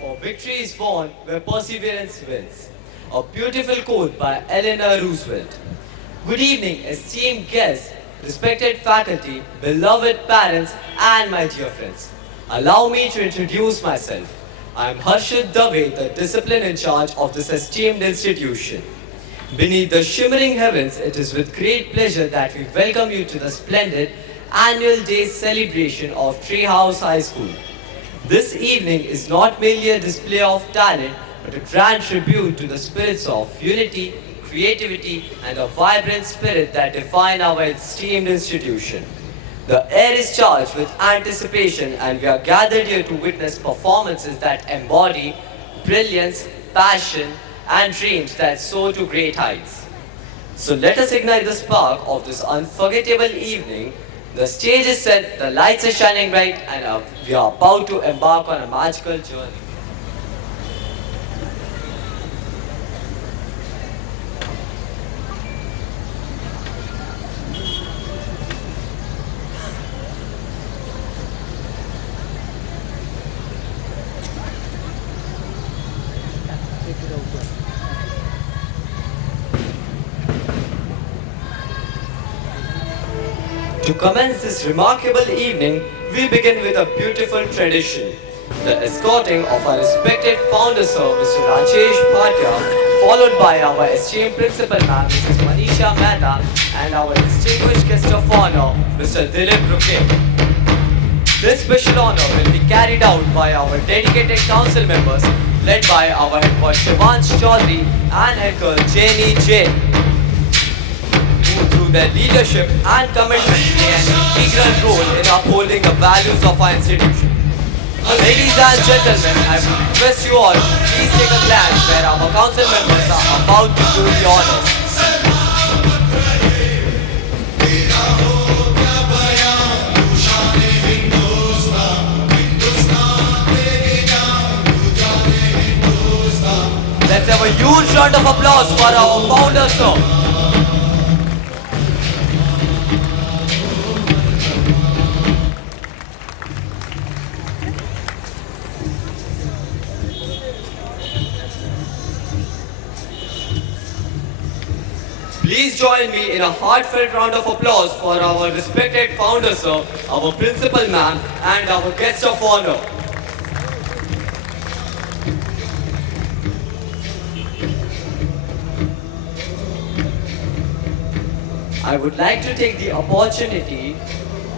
For victory is won where perseverance wins. A beautiful quote by Eleanor Roosevelt. Good evening, esteemed guests, respected faculty, beloved parents, and my dear friends. Allow me to introduce myself. I am Harshit Dave, the discipline in charge of this esteemed institution. Beneath the shimmering heavens, it is with great pleasure that we welcome you to the splendid annual day celebration of Treehouse High School. This evening is not merely a display of talent, but a grand tribute to the spirits of unity, creativity, and a vibrant spirit that define our esteemed institution. The air is charged with anticipation, and we are gathered here to witness performances that embody brilliance, passion, and dreams that soar to great heights. So let us ignite the spark of this unforgettable evening. The stage is set, the lights are shining bright, and we are about to embark on a magical journey. To commence this remarkable evening, we begin with a beautiful tradition. The escorting of our respected founder sir, Mr. Rajesh Bhatia, followed by our esteemed principal ma'am, Mrs. Manisha Mehta, and our distinguished guest of honor, Mr. Dilip Ruke. This special honor will be carried out by our dedicated council members, led by our head boy Shivansh Chaudhary and head girl Jenny Jain, who through their leadership and commitment play an integral role in upholding the values of our institution. Ladies and gentlemen, I would request you all, please take a glance where our council members are about to do the honors. Let's have a huge round of applause for our founder, sir. Please join me in a heartfelt round of applause for our respected founder, sir, our principal ma'am, and our guest of honor. I would like to take the opportunity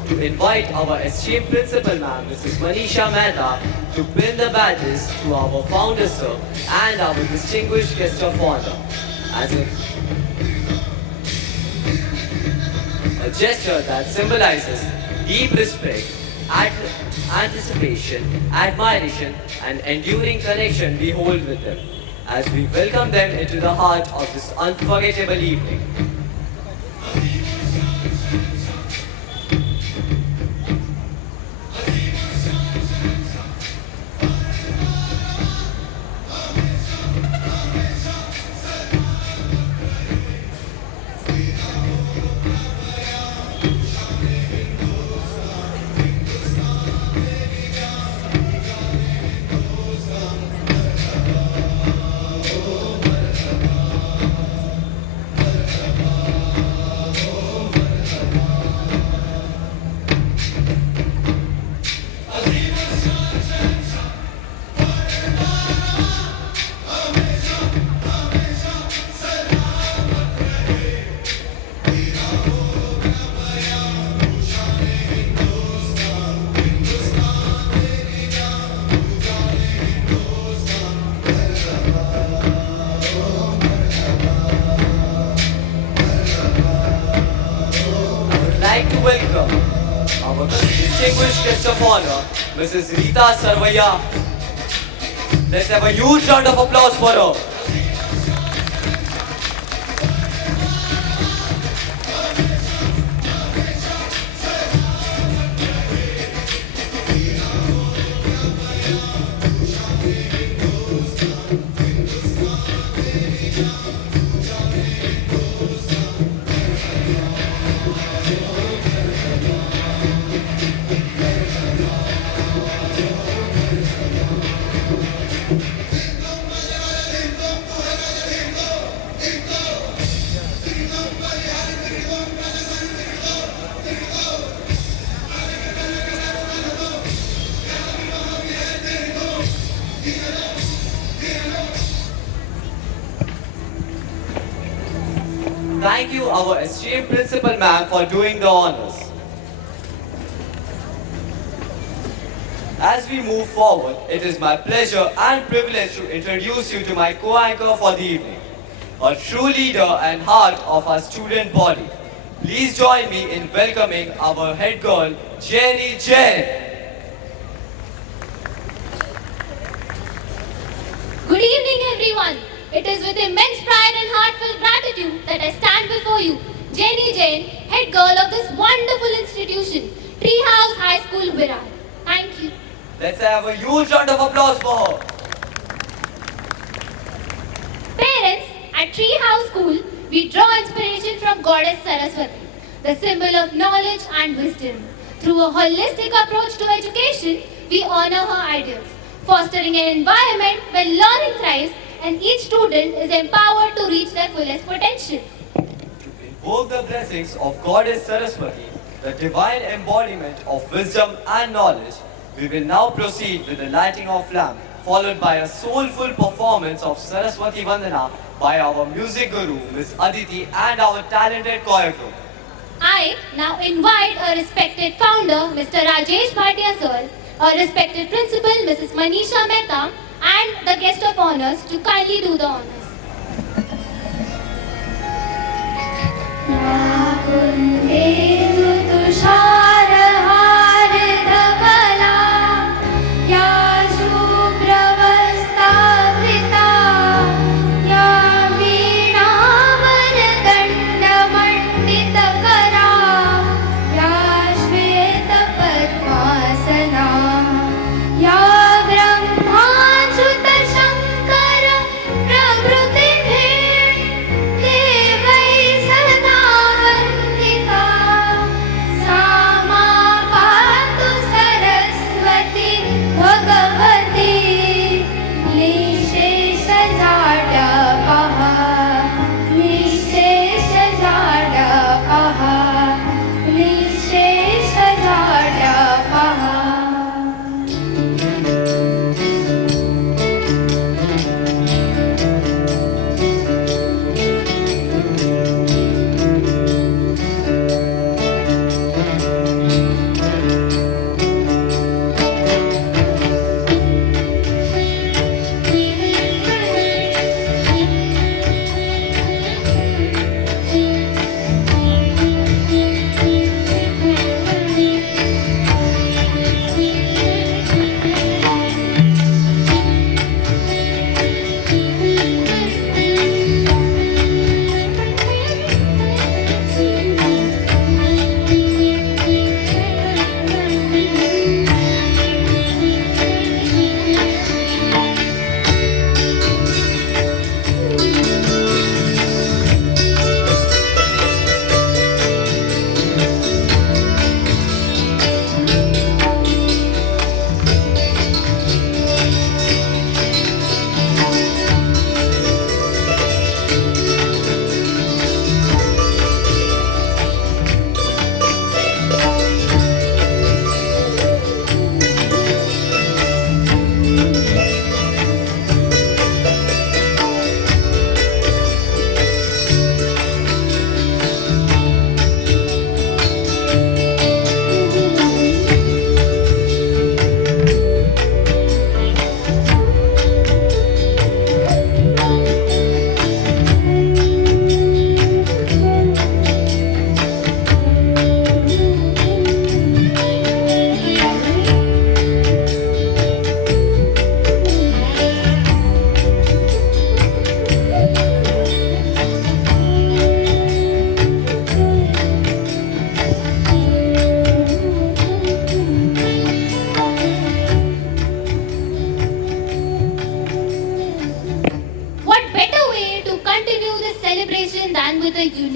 to invite our esteemed principal ma'am, Mrs. Manisha Mehta, to pin the badges to our founder, sir, and our distinguished guest of honor. As a gesture that symbolizes deep respect, anticipation, admiration, and enduring connection we hold with them, as we welcome them into the heart of this unforgettable evening. guest of honor, Mrs. Rita Sarvaiya. Let's have a huge round of applause for her. Thank you, our esteemed principal ma'am, for doing the honors. As we move forward, it is my pleasure and privilege to introduce you to my co-anchor for the evening, a true leader and heart of our student body. Please join me in welcoming our head girl, Jenny Jain. Good evening, everyone. It is with immense pride and heartfelt gratitude that I stand before you, Jenny Jain, head girl of this wonderful institution, Treehouse High School, Virar. Thank you. Let's have a huge round of applause for her. Parents, at Treehouse School, we draw inspiration from Goddess Saraswati, the symbol of knowledge and wisdom. Through a holistic approach to education, we honor her ideals, fostering an environment where learning thrives and each student is empowered to reach their fullest potential. To invoke the blessings of Goddess Saraswati, the divine embodiment of wisdom and knowledge, we will now proceed with the lighting of lamp, followed by a soulful performance of Saraswati Vandana by our music guru, Ms. Aditi, and our talented choir group. I now invite a respected founder, Mr. Rajesh Bhatia sir, a respected principal, Mrs. Manisha Mehta, and the guest of honors to kindly do the honors. या ब्रह्माच्युत Shankar प्रभृ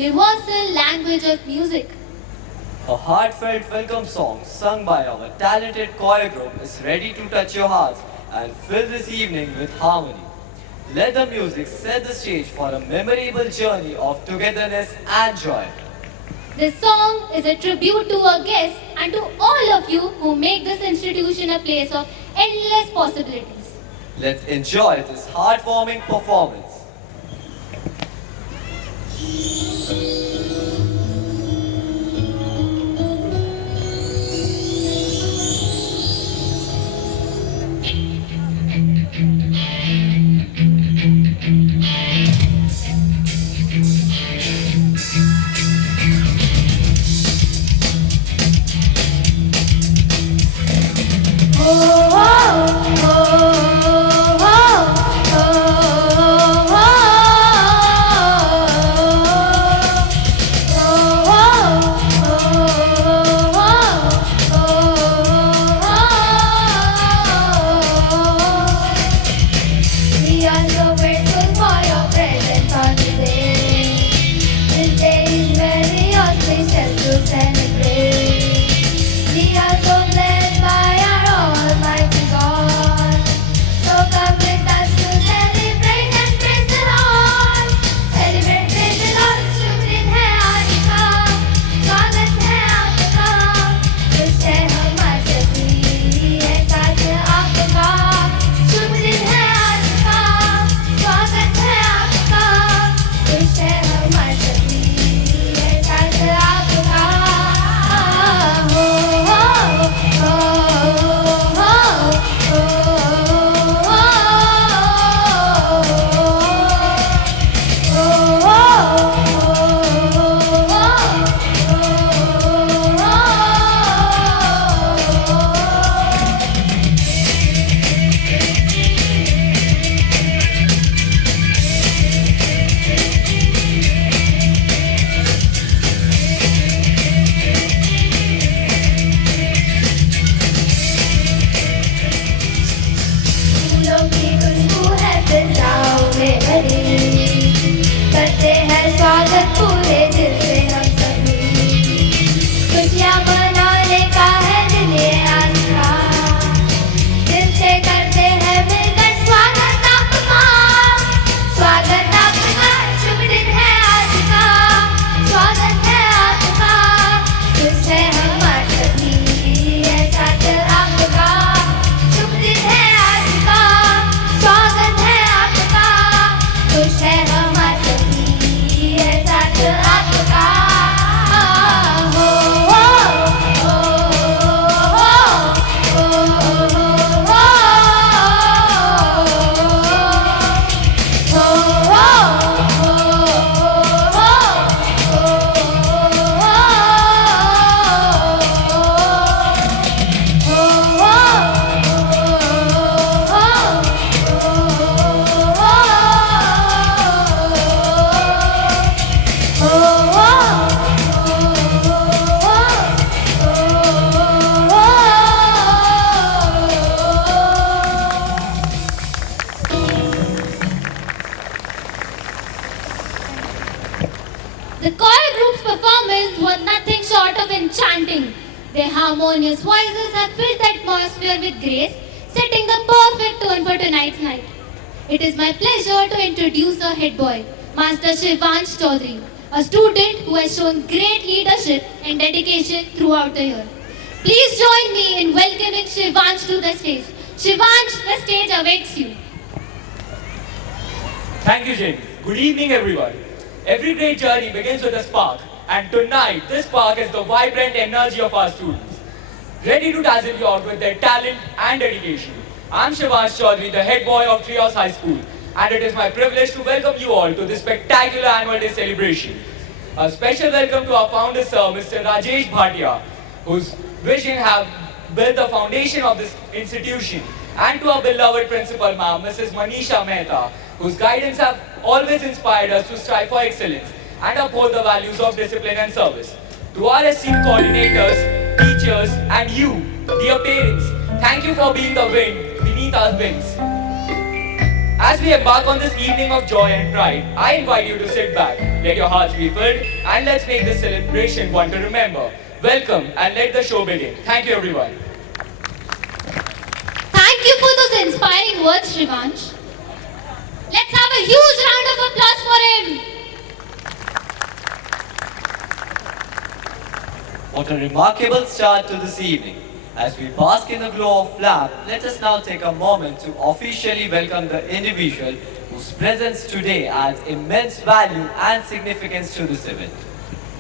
universal language of music. A heartfelt welcome song sung by our talented choir group is ready to touch your hearts and fill this evening with harmony. Let the music set the stage for a memorable journey of togetherness and joy. This song is a tribute to our guests and to all of you who make this institution a place of endless possibilities. Let's enjoy this heartwarming performance. We are so grateful for your presence on today. This day is very auspicious to celebrate. We are so blessed by our Almighty God. So come with us to celebrate and praise the Lord. Celebrate, praise the Lord. शुभ दिन है आज का, स्वागत है आपका। खुश है हम आज भी है साथ आपका। शुभ दिन है आज का, स्वागत है आपका। खुश है हम आज भी है साथ आपका। हो हो फूलों की खुशबू है फिजाओं में भरी, करते हैं स्वागत पूरे दिल से हम सभी। खुशियाँ मनाने का है दिन ये आज का, दिल से करते हैं मिलकर स्वागत आपका। स्वागत आपका, शुभ दिन है आज का, स्वागत है आपका। खुश है हम आज सभी है साथ आपका। शुभ दिन है आज का, स्वागत है आपका। खुश है हम आज सभी है साथ आपका। हो हो The choir group's performance was nothing short of enchanting. Their harmonious voices have filled the atmosphere with grace, setting the perfect tone for tonight's night. It is my pleasure to introduce our head boy, Master Shivansh Chaudhary, a student who has shown great leadership and dedication throughout the year. Please join me in welcoming Shivansh to the stage. Shivansh, the stage awaits you. Thank you, Jamie. Good evening, everyone. Every great journey begins with a spark, and tonight, this spark is the vibrant energy of our students, ready to dazzle you out with their talent and dedication. I'm Shivansh Chaudhary, the head boy of Treehouse High School, and it is my privilege to welcome you all to this spectacular annual day celebration. A special welcome to our founder, Sir Mr. Rajesh Bhatia, whose vision have built the foundation of this institution, and to our beloved principal, ma'am, Mrs. Manisha Mehta, whose guidance have always inspired us to strive for excellence and uphold the values of discipline and service. To our esteemed coordinators, teachers, and you, dear parents, thank you for being the wind beneath our wings. As we embark on this evening of joy and pride, I invite you to sit back, let your hearts be filled, and let's make this celebration one to remember. Welcome and let the show begin. Thank you, everyone. Thank you for those inspiring words, Shivansh. Let's have a huge round of applause for him. What a remarkable start to this evening. As we bask in the glow of love, let us now take a moment to officially welcome the individual whose presence today adds immense value and significance to this event.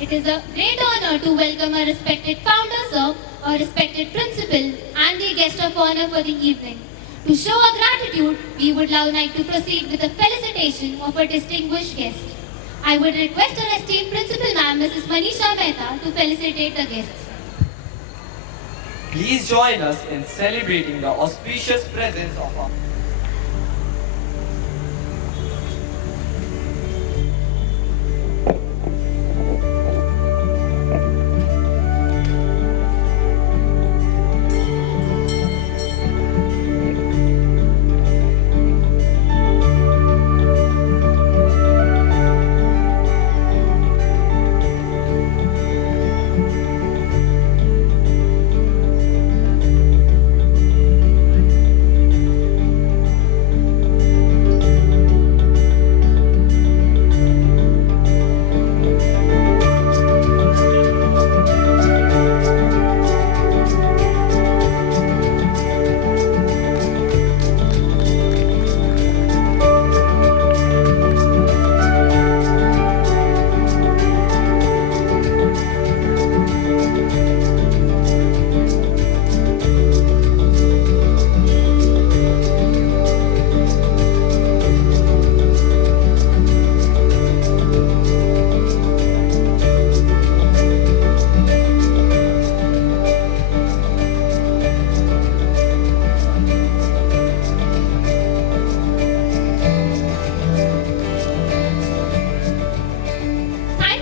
It is a great honor to welcome a respected founder, sir, a respected principal, and the guest of honor for the evening. To show our gratitude, we would now like to proceed with the felicitation of a distinguished guest. I would request our esteemed principal ma'am, Mrs. Manisha Mehta, to felicitate the guests. Please join us in celebrating the auspicious presence of our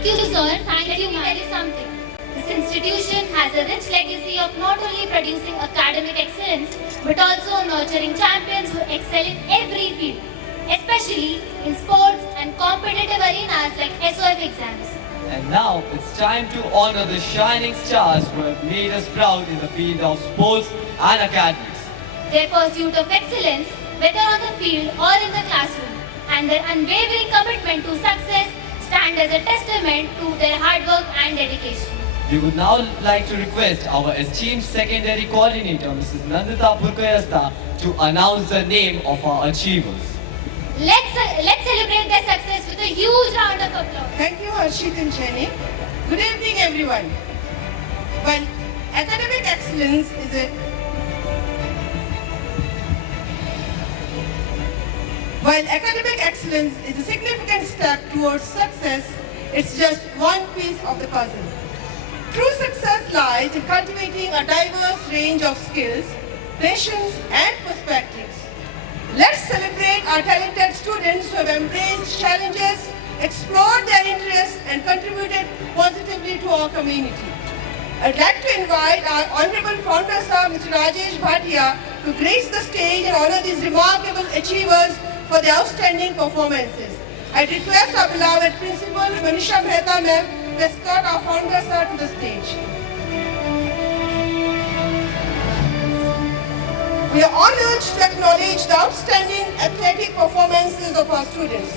Thank you, sir. Thank you, ma'am. Tell you something. This institution has a rich legacy of not only producing academic excellence, but also nurturing champions who excel in every field, especially in sports and competitive arenas like SOF exams. And now it's time to honor the shining stars who have made us proud in the field of sports and academics. Their pursuit of excellence, whether on the field or in the classroom, and their unwavering commitment to success stand as a testament to their hard work and dedication. We would now like to request our esteemed secondary coordinator, Mrs. Nandita Purkayasta, to announce the name of our achievers. Let's celebrate their success with a huge round of applause. Thank you, Harshit and Jenny. Good evening, everyone. While academic excellence is a significant step towards success, it's just one piece of the puzzle. True success lies in cultivating a diverse range of skills, passions, and perspectives. Let's celebrate our talented students who have embraced challenges, explored their interests, and contributed positively to our community. I'd like to invite our Honorable Founder Sir, Mr. Rajesh Bhatia, to grace the stage and honor these remarkable achievers for their outstanding performances. I request our beloved Principal, Manisha Mehta ma'am, to escort our Founder Sir to the stage. We are honored to acknowledge the outstanding athletic performances of our students.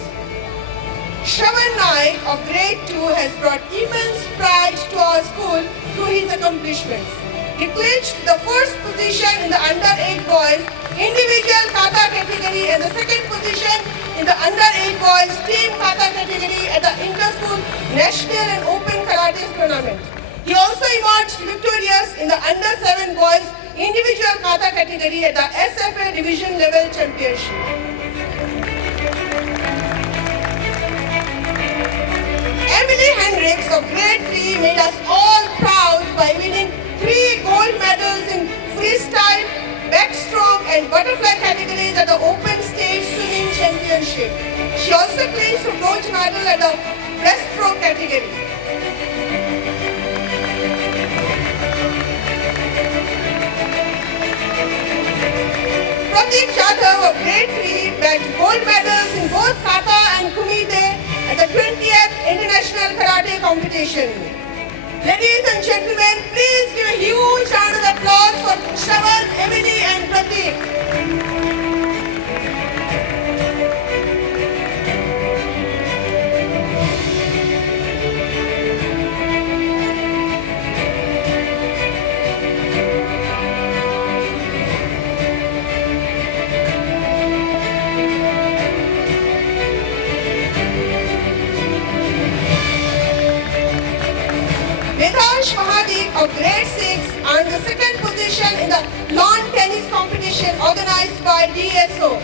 Shravan Naik of Grade 2 has brought immense pride to our school through his accomplishments. He clinched the first position in the Under-8 boys individual kata category and the second position in the Under-8 boys team kata category at the Inter-School National and Open Karate Tournament. He also emerged victorious in the Under-7 boys individual kata category at the SFA division level championship. Emily Hendricks of Grade 3 made us all proud by winning 3 gold medals in freestyle, backstroke and butterfly categories at the Open State Swimming Championship. She also claims a bronze medal at the breaststroke category. Pradeep Jadhav of Grade 3 collect gold medals in both kata and kumite at the 20th International Karate Competition. Ladies and gentlemen, please give a huge round of applause for Shravan, Emily and Prateek. Vedhansh Mahadeep of grade 6 earned the second position in the lawn tennis competition organized by DSO.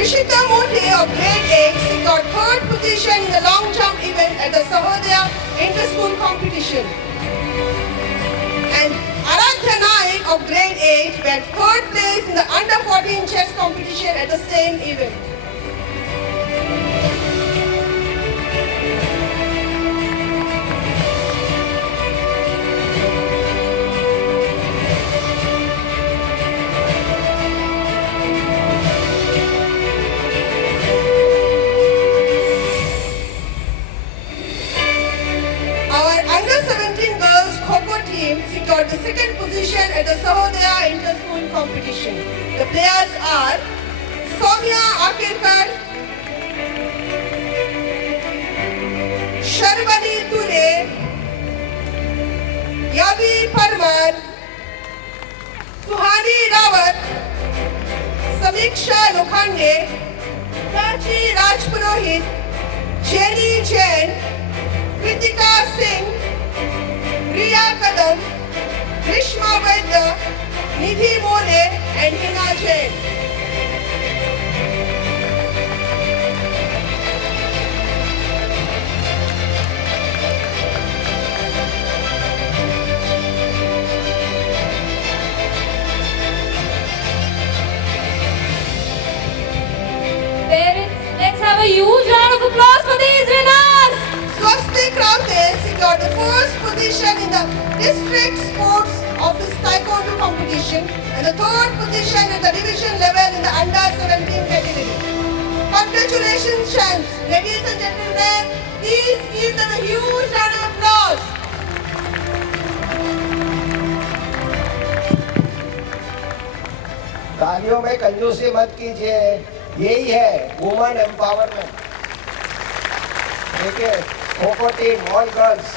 Rishita Mothe of grade 8 secured third position in the long jump event at the Sahodaya inter-school competition. And Aradhya Naik of grade 8 went third place in the under 14 chess competition at the same event. Secured the second position at the Sahodaya inter-school competition. The players are Soumya Akirkar, Sharbani Ture, Yavi Parmar, Suhani Rawat, Samiksha Lokhande, Prachi Rajpurohit, Jenny Jain, Kritika Singh, Priya Kadam, Grishma Vaidya, Nidhi More and Hina Jain. Parents, let's have a huge round of applause for these winners! Swastik Raute secured the first position in the district sports office taekwondo competition and the third position at the division level in the under 17 category. Congratulations, champs! Ladies and gentlemen, please give them a huge round of applause. तालियों में कंजूसी मत कीजिए, यही है women empowerment. देखिए kho-kho team all girls.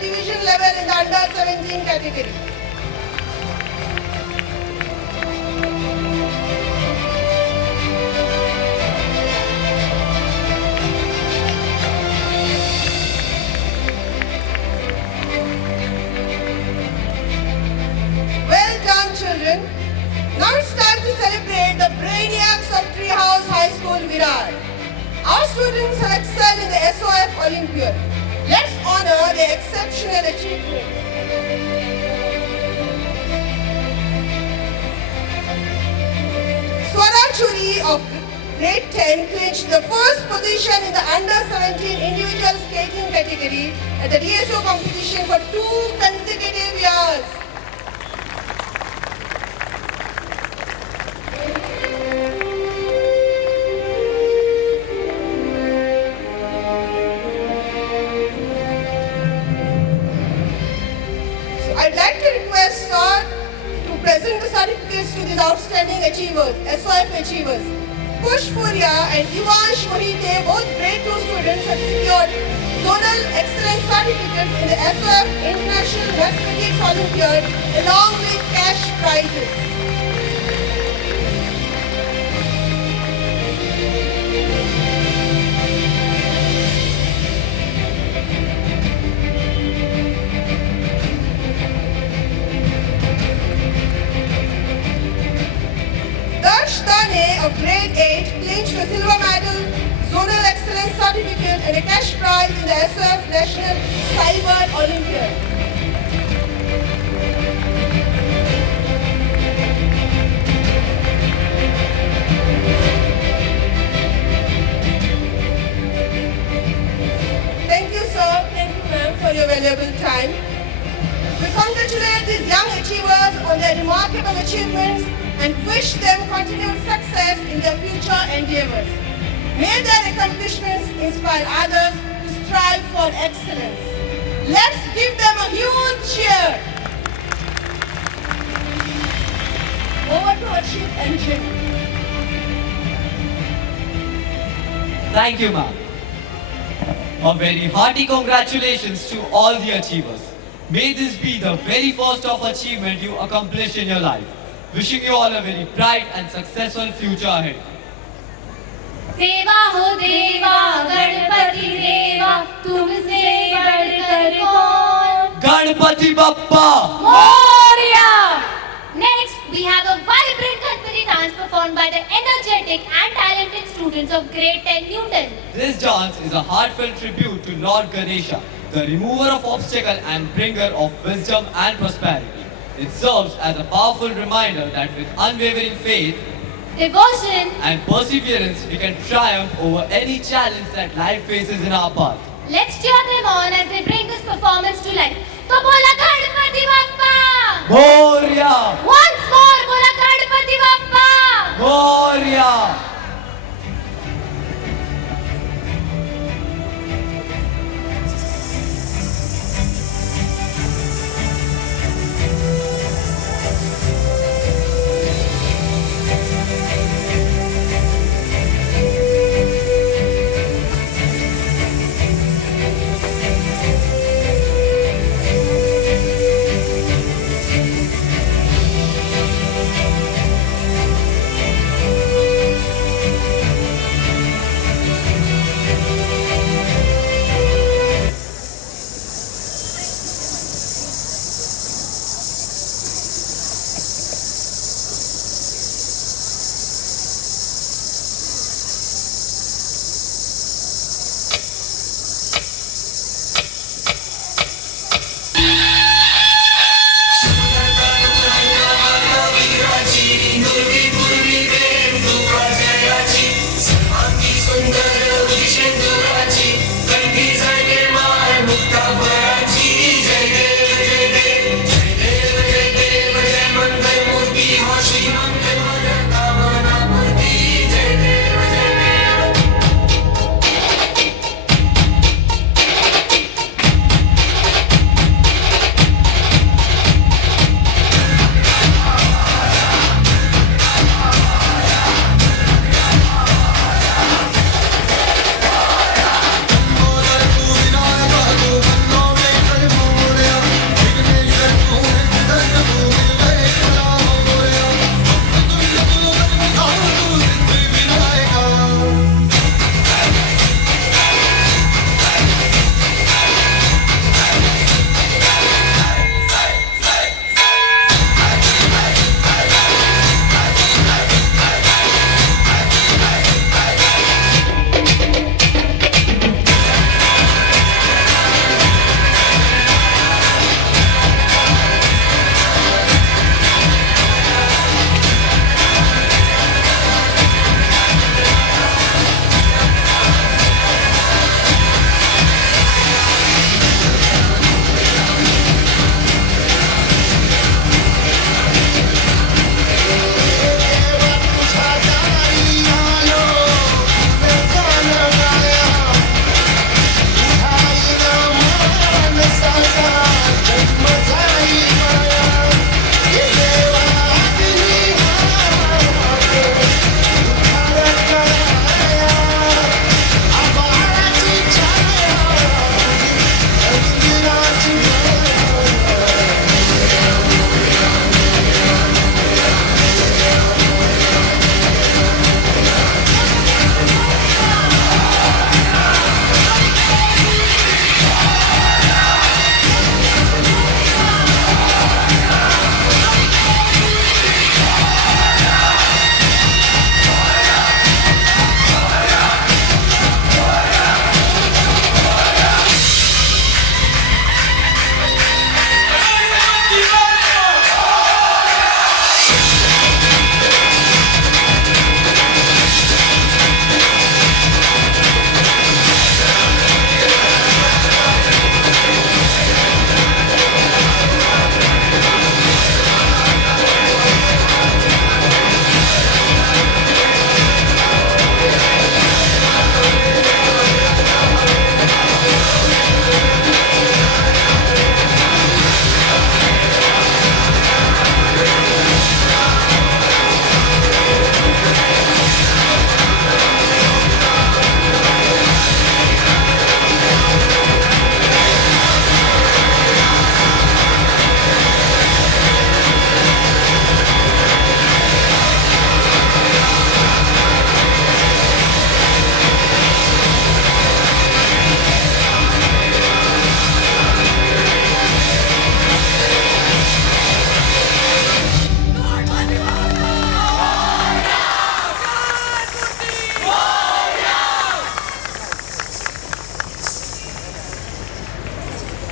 Division level in the under 17 category. Well done, children. Now it's time to celebrate the brainiacs of Treehouse High School, Virar. Our students have excelled in the SOF Olympiad. Let's honor their exceptional achievements. Swara Churi of grade 10 clinched the first position in the under 17 individual skating category at the DSO competition for 2 consecutive years. I'd like to request sir to present the certificates to these outstanding achievers, SOF achievers. Kush Furia and Ivansh Mohite, both grade 2 students, have secured zonal excellence certificates in the SOF International Mathematics Olympiad along with cash prizes. International Cyber Olympiad. Thank you, sir. Thank you, ma'am, for your valuable time. We congratulate these young achievers on their remarkable achievements and wish them continued success in their future endeavors. May their accomplishments inspire others to strive for excellence. Let's give them a huge cheer. Over to Ashit and Jim. Thank you, ma'am. A very hearty congratulations to all the achievers. May this be the very first of achievement you accomplish in your life. Wishing you all a very bright and successful future ahead. देवा हो देवा गणपति देवा तुमसे बढ़कर कौन Ganpati Bappa! Morya. Next, we have a vibrant Ganpati dance performed by the energetic and talented students of Grade 10 Newton. This dance is a heartfelt tribute to Lord Ganesha, the remover of obstacle and bringer of wisdom and prosperity. It serves as a powerful reminder that with unwavering faith Devotion. and perseverance, we can triumph over any challenge that life faces in our path. Let's cheer them on as they bring this performance to life. तो बोला Ganpati Bappa. Moria! Once more बोला Ganpati Bappa. Moria!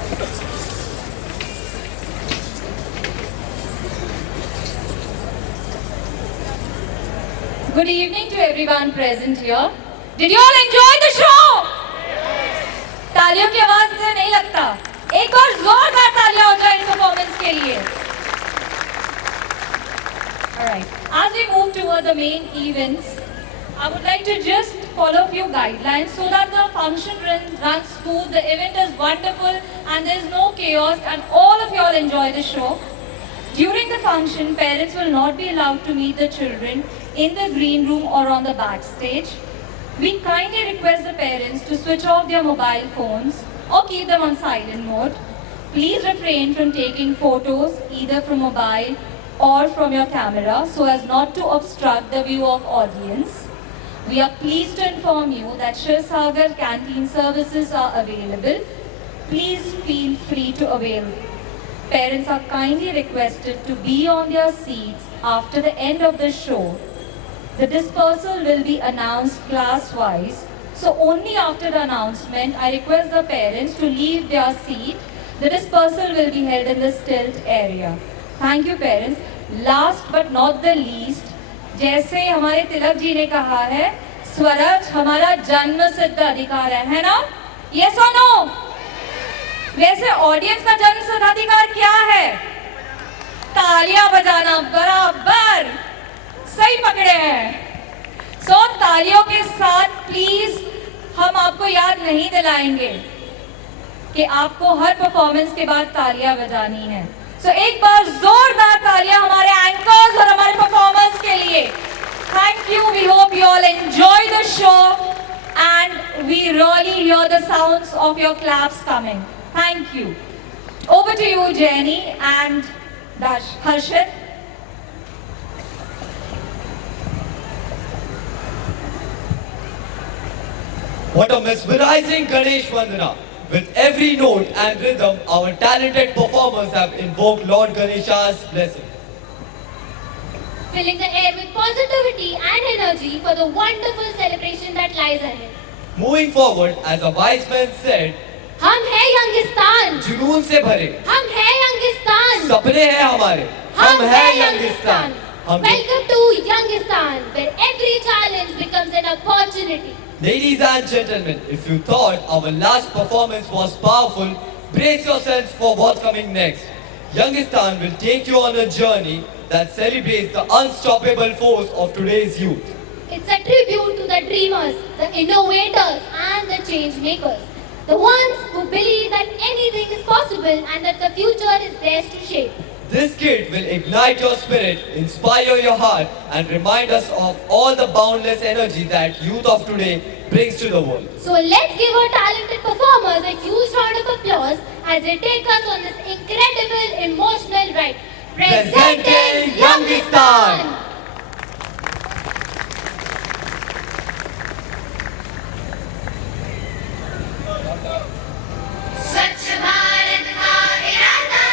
Good evening to everyone present here. Did you all enjoy the show? तालियों की आवाज से नहीं लगता. एक बार जोरदार तालियां हो जाए इन परफॉर्मेंस के लिए. Alright. As we move toward the main events, I would like to just follow a few guidelines so that the function runs smooth, the event is wonderful and there is no chaos and all of you all enjoy the show. During the function, parents will not be allowed to meet the children in the green room or on the backstage. We kindly request the parents to switch off their mobile phones or keep them on silent mode. Please refrain from taking photos either from mobile or from your camera so as not to obstruct the view of audience. We are pleased to inform you that Shiv Sagar canteen services are available. Please feel free to avail. Parents are kindly requested to be on their seats after the end of the show. The dispersal will be announced class-wise, so only after the announcement, I request the parents to leave their seat. The dispersal will be held in the stilt area. Thank you, parents. Last but not the least, जैसे हमारे तिलक जी ने कहा है, स्वराज हमारा जन्म सिद्ध अधिकार है ना? Yes or no? वैसे ऑडियंस का जन्म सिद्ध अधिकार क्या है? तालियां बजाना. बराबर सही पकड़े हैं. सो तालियों के साथ प्लीज हम आपको याद नहीं दिलाएंगे कि आपको हर परफॉर्मेंस के बाद तालियां बजानी है. सो एक बार जोरदार तालियां हमारे एंकर्स और हमारे परफॉर्मर्स के लिए. Thank you. We hope you all enjoy the show and we really hear the sounds of your claps coming. Thank you. Over to you Jenny and Harshit. What a mesmerizing Ganesh Vandana. With every note and rhythm, our talented performers have invoked Lord Ganesha's blessing. Filling the air with positivity and energy for the wonderful celebration that lies ahead. Moving forward, as a wise man said, हम है यंगिस्तान. जुनून से भरे हम है यंगिस्तान. सपने हैं हमारे. हम है यंगिस्तान. हम Welcome to Youngistan, where every challenge becomes an opportunity. Ladies and gentlemen, if you thought our last performance was powerful, brace yourselves for what's coming next. Youngistan will take you on a journey that celebrates the unstoppable force of today's youth. It's a tribute to the dreamers, the innovators, and the change makers. The ones who believe that anything is possible and that the future is theirs to shape. This kit will ignite your spirit, inspire your heart, and remind us of all the boundless energy that youth of today brings to the world. So let's give our talented performers a huge round of applause as they take us on this incredible emotional ride. Presenting Youngistan! स्वच्छ भारत का इरादा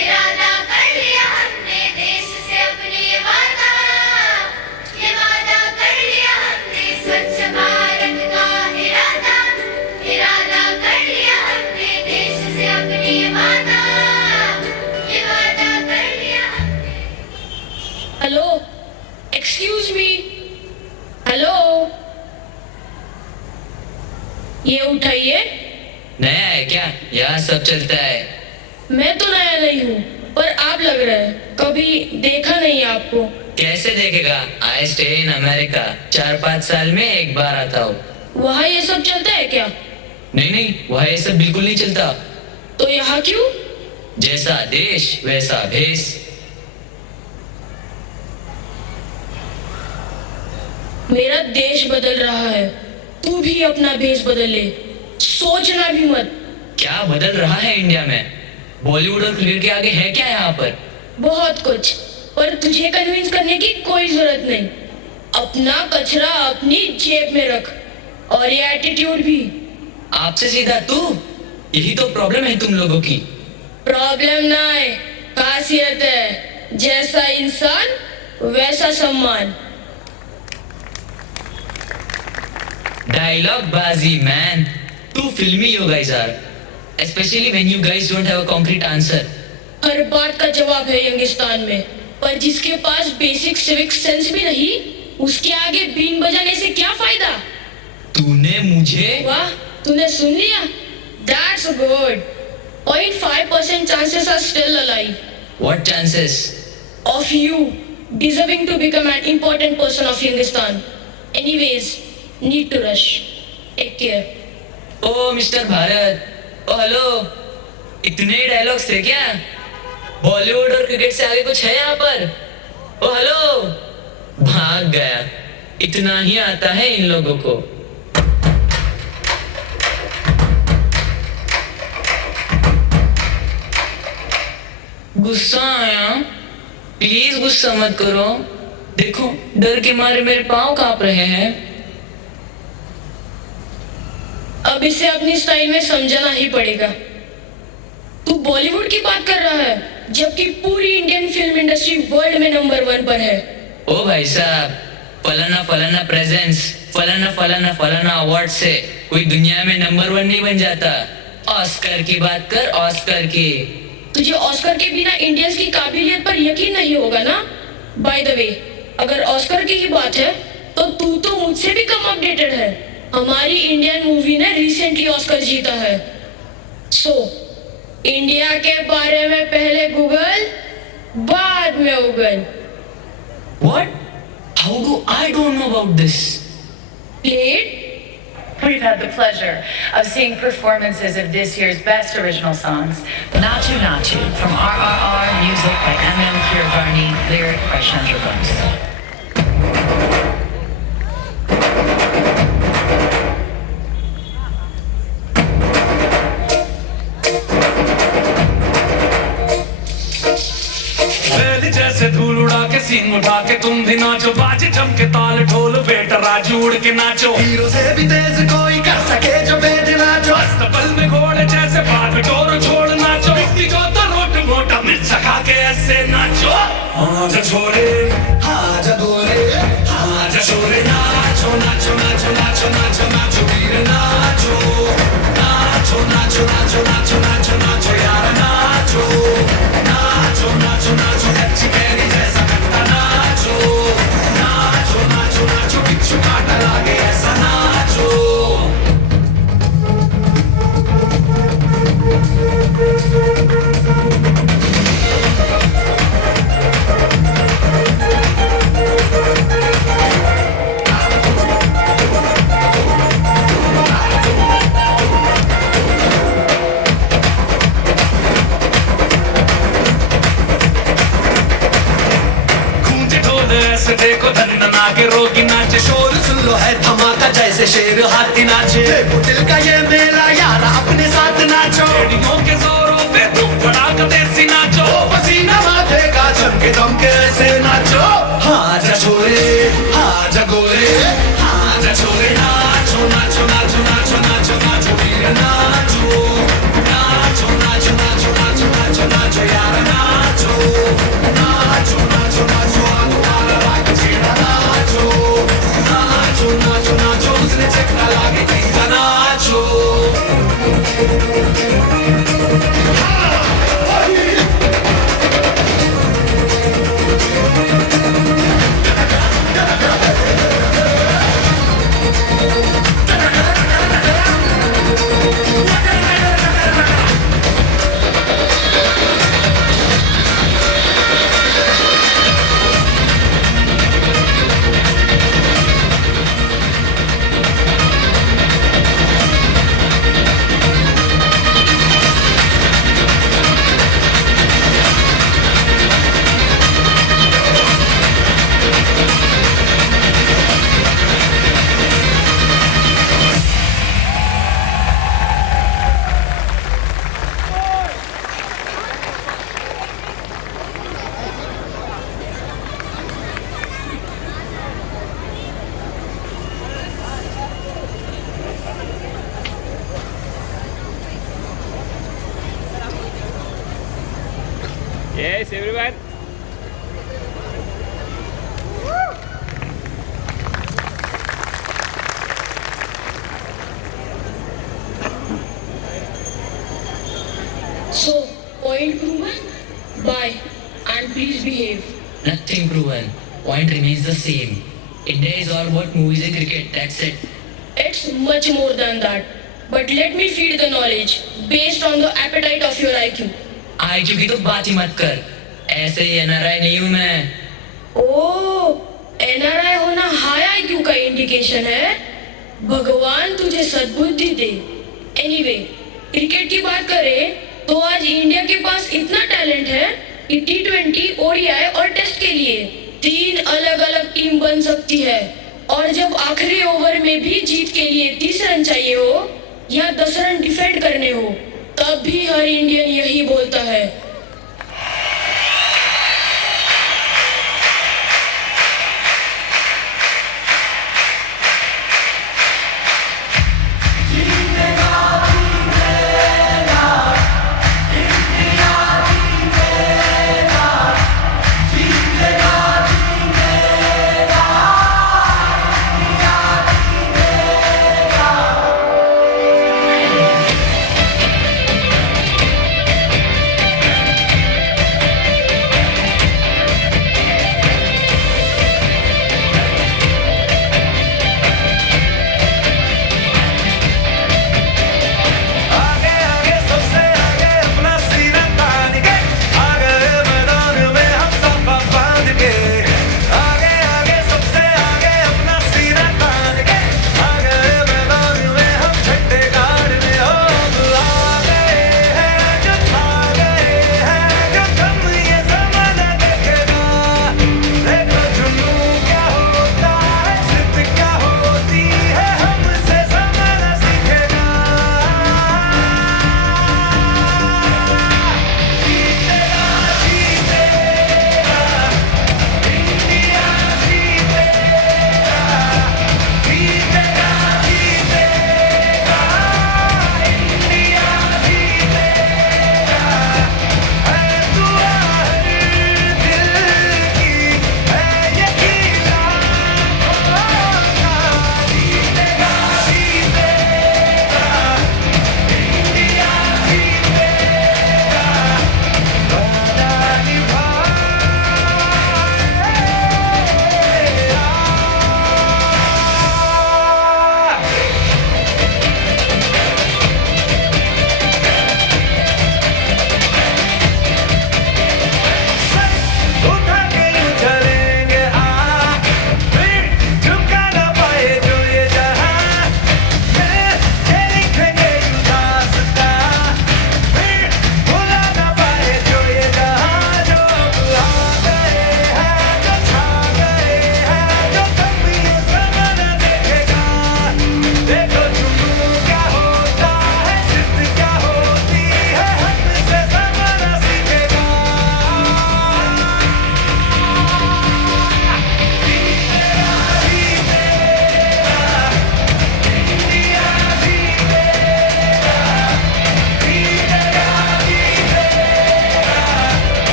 इरादा कर लिया हमने देश से अपने वादा ये वादा कर लिया हमने स्वच्छ भारत का इरादा इरादा कर लिया हमने देश से अपने वादा ये वादा कर लिया हमने. Hello, excuse me. हेलो, ये उठाइए. नया है क्या? यहाँ सब चलता है. मैं तो नया नहीं हूँ, पर आप लग रहे हैं. कभी देखा नहीं आपको. कैसे देखेगा? I stay in America. 4-5 साल में एक बार आता हूँ. वहाँ ये सब चलता है क्या? नहीं नहीं, वहाँ ये सब बिल्कुल नहीं चलता. तो यहाँ क्यों? जैसा देश वैसा भेष. मेरा देश बदल रहा है, तू भी अपना भेष बदल ले. सोचना भी मत. क्या बदल रहा है इंडिया में? बॉलीवुड और क्रिकेट के आगे है क्या यहाँ पर? बहुत कुछ, पर तुझे कन्विंस करने की कोई जरूरत नहीं. अपना कचरा अपनी जेब में रख, और ये एटीट्यूड भी. आपसे सीधा तू? यही तो प्रॉब्लम है तुम लोगों की. प्रॉब्लम ना है, खासियत है. जैसा इंसान वैसा सम्मान. डायलॉग बाजी मैन. तू फिल्मी हो गई sir. especially when you guys don't have a concrete answer. हर बात का जवाब है यंगिस्तान में, पर जिसके पास बेसिक सिविक सेंस भी नहीं, उसके आगे बीन बजाने से क्या फायदा? तूने मुझे वाह, तूने सुन लिया? That's good. 0.5% chances are still alive. What chances? Of you deserving to become an important person of Yungistan. Anyways, need to rush. Take care. Oh mister Bharat, oh hello, इतने ही डायलॉग्स थे क्या? बॉलीवुड और क्रिकेट से आगे कुछ है यहाँ पर? ओ हेलो, भाग गया। इतना ही आता है इन लोगों को। गुस्सा आया? प्लीज गुस्सा मत करो। देखो, डर के मारे मेरे पाँव कांप रहे हैं। अब इसे अपनी स्टाइल में समझाना ही पड़ेगा। तू बॉलीवुड की बात कर रहा है, जबकि पूरी इंडियन फिल्म इंडस्ट्री वर्ल्ड में नंबर 1 पर है। ओ भाई साहब, फलाना फलाना प्रेजेंस, फलाना फलाना फलाना अवार्ड से कोई दुनिया में नंबर 1 नहीं बन जाता। ऑस्कर की बात कर, ऑस्कर की। तुझे ऑस्कर के बिना इंडियंस की काबिलियत पर यकीन नहीं होगा ना? बाय द वे, अगर ऑस्कर की ही बात है तो तू तो मुझसे भी कम अपडेटेड है। हमारी इंडियन मूवी ने रिसेंटली ऑस्कर जीता है। सो इंडिया के बारे में पहले गूगल, बाद में उगल। What? How do I don't know about this? Played? We've had the pleasure of seeing performances of this year's best original songs. Nachu Nachu from RRR, music by M.M. Keeravani, lyric by Chandra Bose. जैसे धूल उड़ा के सींग उठा के तुम भी नाचो, बाजे जम के ताल ढोल बेटा राजू उड़ के नाचो। हीरो से भी तेज कोई कर सके जो बेट नाचो, अस्तबल में घोड़े जैसे बात डोर छोड़ नाचो। मिट्टी जो तो रोट मोटा मिर्च खा के ऐसे नाचो। हाँ जा छोरे, हाँ जा गोरे, हाँ जा छोरे, नाचो नाचो नाचो नाचो नाचो नाचो वीर नाचो, नाचो नाचो नाचो नाचो नाचो नाचो यार नाचो, नाचो नाचो नाचो अच्छी कैरी जैसा कट्टा नाचो, नाचो नाचो नाचो बिच्छू काटा लागे ऐसा नाचो। ऐसे देखो धन्ना के रोगी नाचे, शोर सुन लो है धमाका जैसे शेर हाथी नाचे। देखो दिल का ये मेला यार अपने साथ नाचो, एडियों के जोरों पे तुम धड़ाका देसी नाचो। पसीना माथे का चमके दम के ऐसे नाचो। हाँ जा छोरे, हाँ जा गोरे, हाँ जा छोरे, नाचो नाचो नाचो नाचो नाचो नाचो वीर नाचो, नाचो नाचो नाचो नाचो नाचो नाचो यार नाचो, नाचो नाचो नाचो नाचो नाचो नाचो उसने चक्का लागे कहीं नाचो। Yes, everyone. So, point proven? Bye. And please behave. Nothing proven. Point remains the same. India is all about movies and cricket. That's it. It's much more than that. But let me feed the knowledge based on the appetite of your IQ. IQ की तो बात ही मत कर. ऐसे ही NRI नहीं हूँ मैं. ओह, NRI होना हाई IQ का इंडिकेशन है. भगवान तुझे सद्बुद्धि दे. Anyway, क्रिकेट की बात करें तो आज इंडिया के पास इतना टैलेंट है कि T20, ODI और टेस्ट के लिए 3 अलग-अलग टीम बन सकती है. और जब आखिरी ओवर में भी जीत के लिए 30 रन चाहिए हो या 10 रन डिफेंड करने हो, तब भी हर इंडियन यही बोलता है.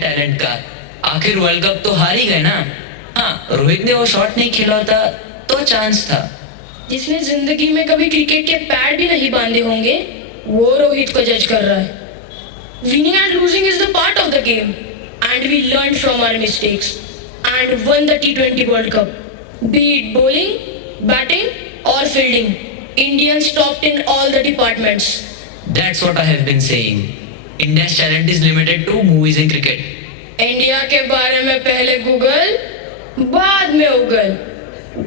टैलेंट का। आखिर वर्ल्ड कप तो हार ही गए ना। हाँ, रोहित ने वो शॉट नहीं खेला होता तो चांस था। जिसने जिंदगी में कभी क्रिकेट के पैड भी नहीं बांधे होंगे वो रोहित को जज कर रहा है। Winning and losing is the part of the game, and we learned from our mistakes and won the T20 World Cup. Be it bowling, batting, or fielding, Indians topped in all the departments. That's what I have been saying. India's talent is limited to movies and cricket. India के बारे में पहले Google, बाद में उगल.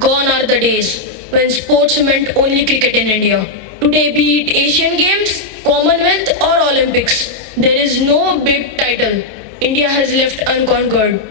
Gone are the days when sports meant only cricket in India. Today, be it Asian Games, Commonwealth, or Olympics, there is no big title India has left unconquered.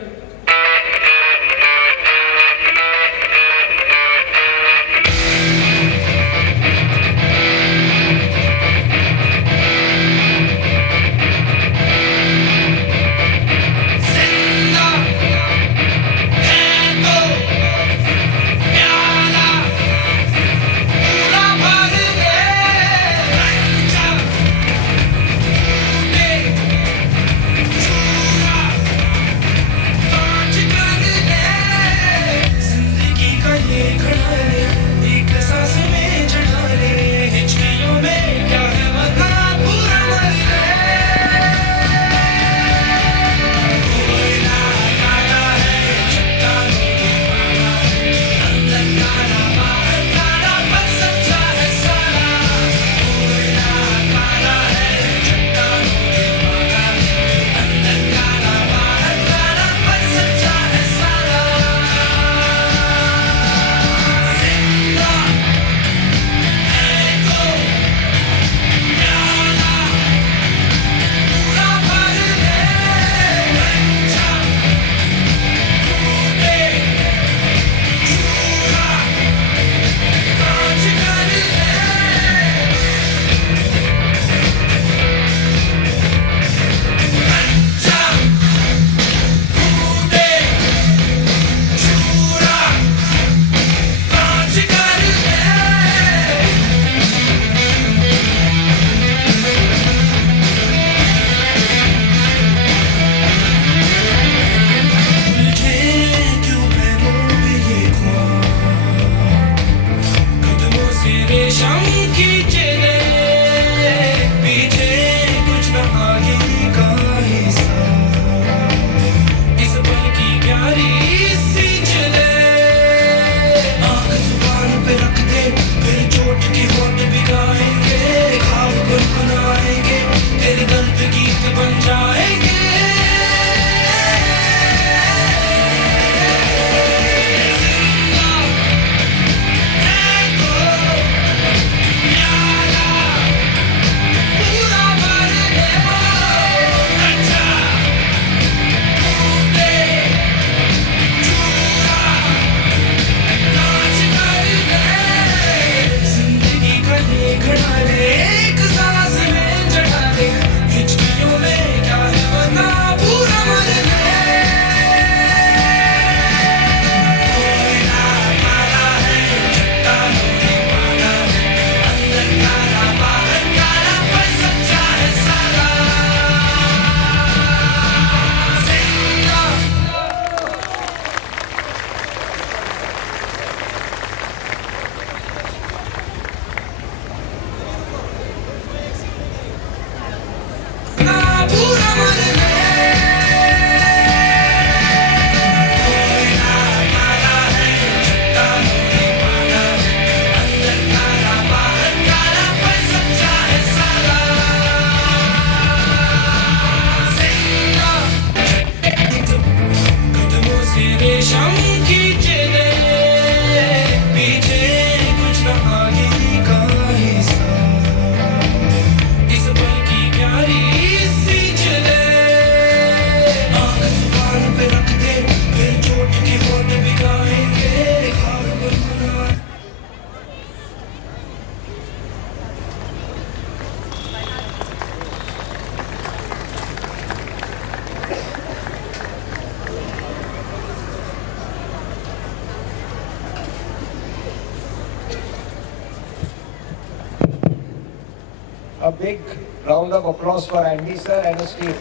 big round of applause for Andy sir and his team.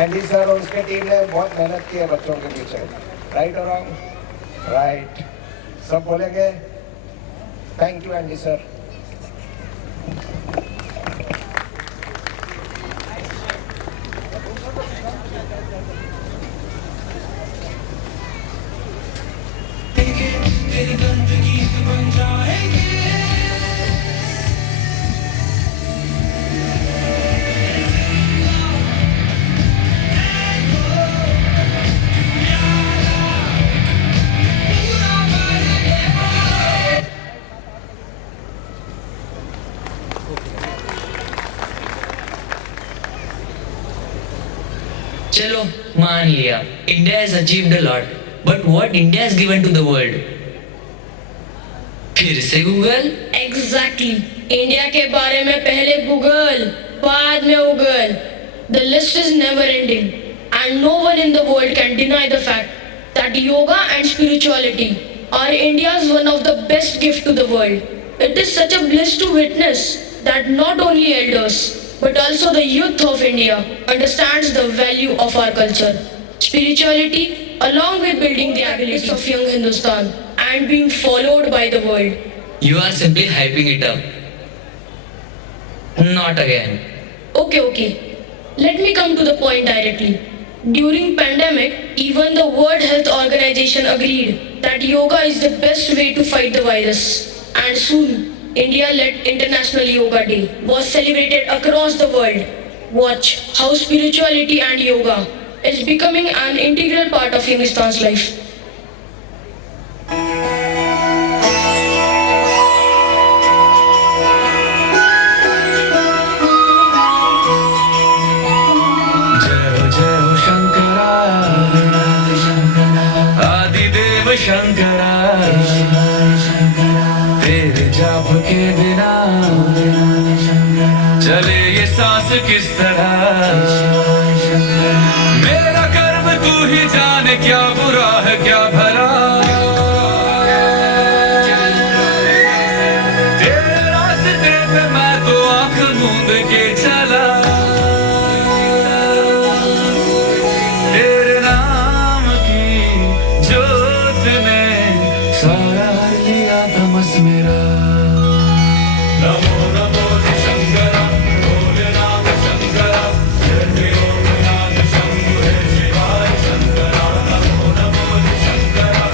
Andy sir और उसके team ने बहुत मेहनत की है बच्चों के पीछे. Right or wrong? Right. सब बोलेंगे? Thank you Andy sir. चलो मान लिया India has achieved a lot, but what India has given to the world? फिर से गूगल. Exactly. इंडिया के बारे में पहले गूगल, बाद में उगल. The list is never ending, and no one in the world can deny the fact that yoga and spirituality are India's one of the best gift to the world. It is such a bliss to witness that not only elders but also the youth of India understands the value of our culture. Spirituality, along with building the abilities of young Hindustan and being followed by the world. You are simply hyping it up. Not again. Okay. Let me come to the point directly. During pandemic, even the World Health Organization agreed that yoga is the best way to fight the virus. And soon, India-led International Yoga Day was celebrated across the world. Watch how spirituality and yoga is becoming an integral part of Hindustan's life. जय हो शंकरा आदिदेव शंकरा तेरे जाप के बिना चले ये सांस किस तरह मेरा कर्म तू ही जाने क्या बुरा है क्या भला तेरे रास्ते पे मैं तो आंख मूंद के चला तेरे नाम की जोत ने सारा लिया तमस मेरा नमो नमो शंकरा भोले नाम शंकरा जय ओम नाम शंभु हे शिवाय Shankara Namo Namo Shankara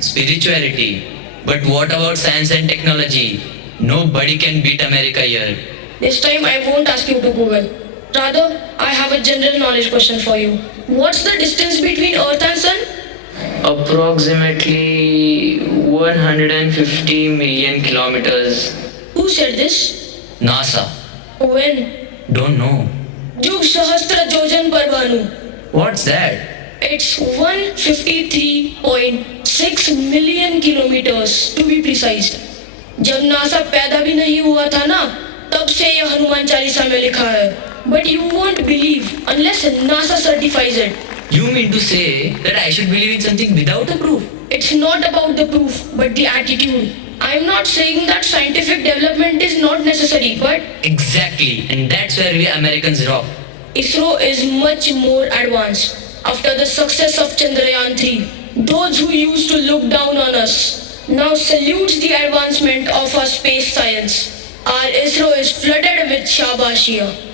Spirituality. But what about science and technology? Nobody can beat America here. This time I won't ask you to Google. Rather, I have a general knowledge question for you. What's the distance between Earth and Sun? Approximately 150 million kilometers. Who said this? NASA. When? Don't know. Yug Sahastra Jojan Parvanu. What's that? It's 153.6 million kilometers to be precise. जब NASA पैदा भी नहीं हुआ था ना, तब से ये हनुमान चालीसा में लिखा है. But you won't believe unless NASA certifies it. You mean to say that I should believe in something without a proof? It's not about the proof, but the attitude. I'm not saying that scientific development is not necessary, but Exactly, and that's where we Americans rock. ISRO is much more advanced. After the success of Chandrayaan 3, those who used to look down on us now salutes the advancement of our space science. Our ISRO is flooded with Shabashia.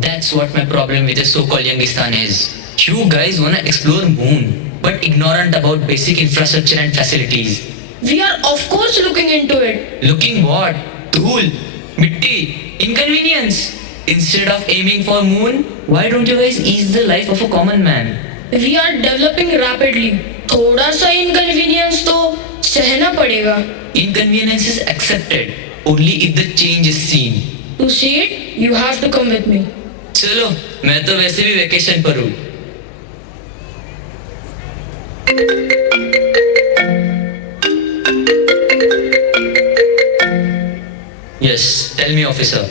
That's what my problem with the so-called Youngistan is. You guys wanna explore moon, but ignorant about basic infrastructure and facilities. We are of course looking into it. Looking what? Dhul, mitti, inconvenience. Instead of aiming for moon, why don't you guys ease the life of a common man? We are developing rapidly. थोड़ा सा inconvenience तो सहना पड़ेगा. Inconvenience is accepted only if the change is seen. To see it, you have to come with me. चलो, मैं तो वैसे भी वेकेशन पर हूँ. Yes, tell me, officer.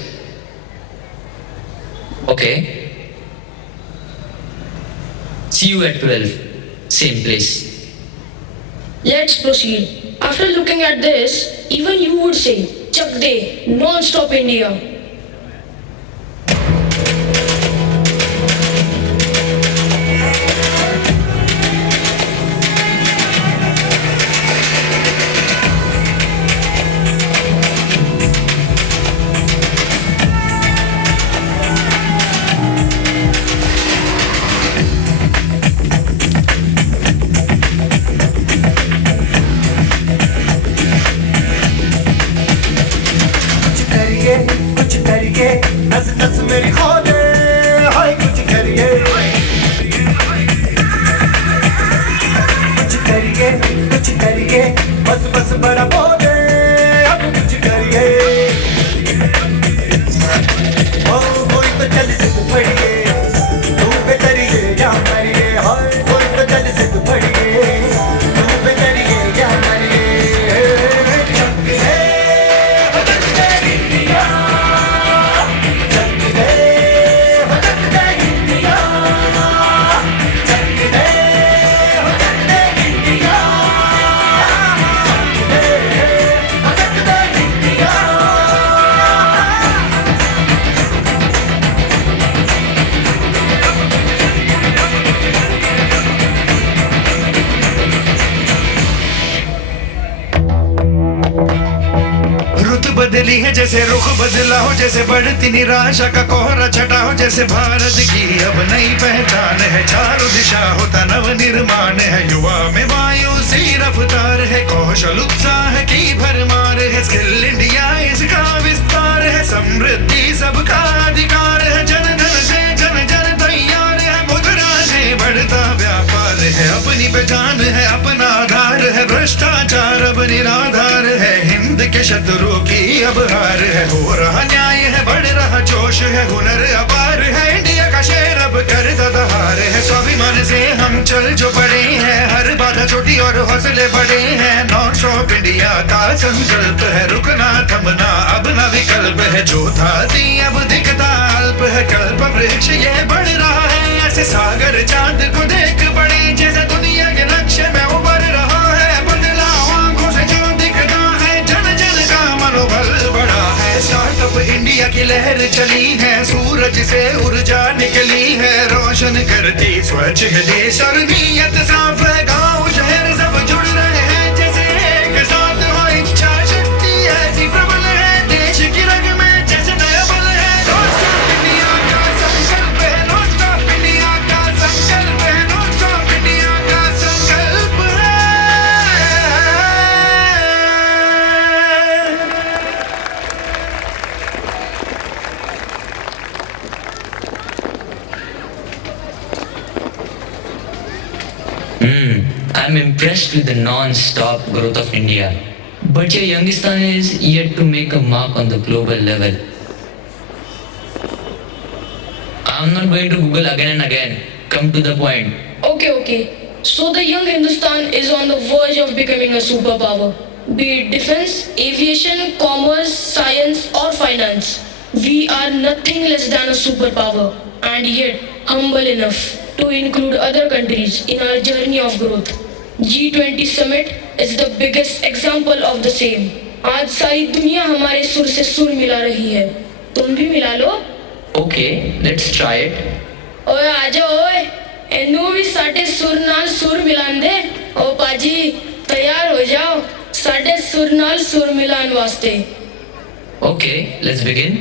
Okay. See you at 12. Same place. Let's proceed. After looking at this, even you would say, Chak de, non-stop India. नस नस मेरी खोले हाय कुछ करिए बस बस बड़ा बोले अब कुछ करिए ओ कोई तो चल सिद्ध पड़िए तू बेतरिए या मरिए हाय कोई तो चल सिद्ध पड़िए तू बेतरिए या मरिए बदली है जैसे रुख बदला हो जैसे बढ़ती निराशा का कोहरा छटा हो जैसे भारत की अब नई पहचान है चारों दिशा होता नव निर्माण है युवा में वायु सी रफ्तार है कौशल उत्साह की भरमार है स्किल इंडिया इसका विस्तार है समृद्धि सबका अधिकार है जन धन से जन जन तैयार है मुद्रा से बढ़ता व्यापार है अपनी पहचान है अपना आधार है भ्रष्टाचार अब निराधार है हिंद के शत्रु की अब हार है हो रहा न्याय है बढ़ रहा जोश है हुनर अपार है इंडिया का शेर अब कर दहार है स्वाभिमान से हम चल जो पड़े हैं हर बाधा छोटी और हौसले बड़े हैं नॉन स्टॉप इंडिया का संकल्प है रुकना थमना अब न विकल्प है जो था अब दिखता अल्प है कल्प वृक्ष ये बढ़ रहा है ऐसे सागर चांद को देख पड़े जैसे दुनिया के लक्ष्य में उभर रहा है बदलाव आंखों से जो दिखता है जन जन का मनोबल बढ़ा है स्टार्टअप इंडिया की लहर चली है सूरज से ऊर्जा निकली है रोशन करती स्वच्छ है देश और नीयत साफ है गांव शहर सब जुड़ रहे हैं जैसे एक साथ हो इच्छा शक्ति ऐसी प्रबल है देश की रग में जैसे नया बल है नॉन-स्टॉप इंडिया का संकल्प है नॉन-स्टॉप इंडिया का संकल्प है नॉन-स्टॉप इंडिया का संकल्प है I'm impressed with the non-stop growth of India. But your Youngistan is yet to make a mark on the global level. I'm not going to Google again and again. Come to the point. Okay. So the young Hindustan is on the verge of becoming a superpower. Be it defense, aviation, commerce, science or finance. We are nothing less than a superpower and yet humble enough to include other countries in our journey of growth. G20 summit is the biggest example of the same. आज सारी दुनिया हमारे सुर से सुर मिला रही है. तुम भी मिला लो. Okay, let's try it. ओए आजा ओए. एनू भी साढ़े सुर नाल सुर मिलान दे. ओ पाजी तैयार हो जाओ. साढ़े सुर नाल सुर मिलान वास्ते. Okay, let's begin.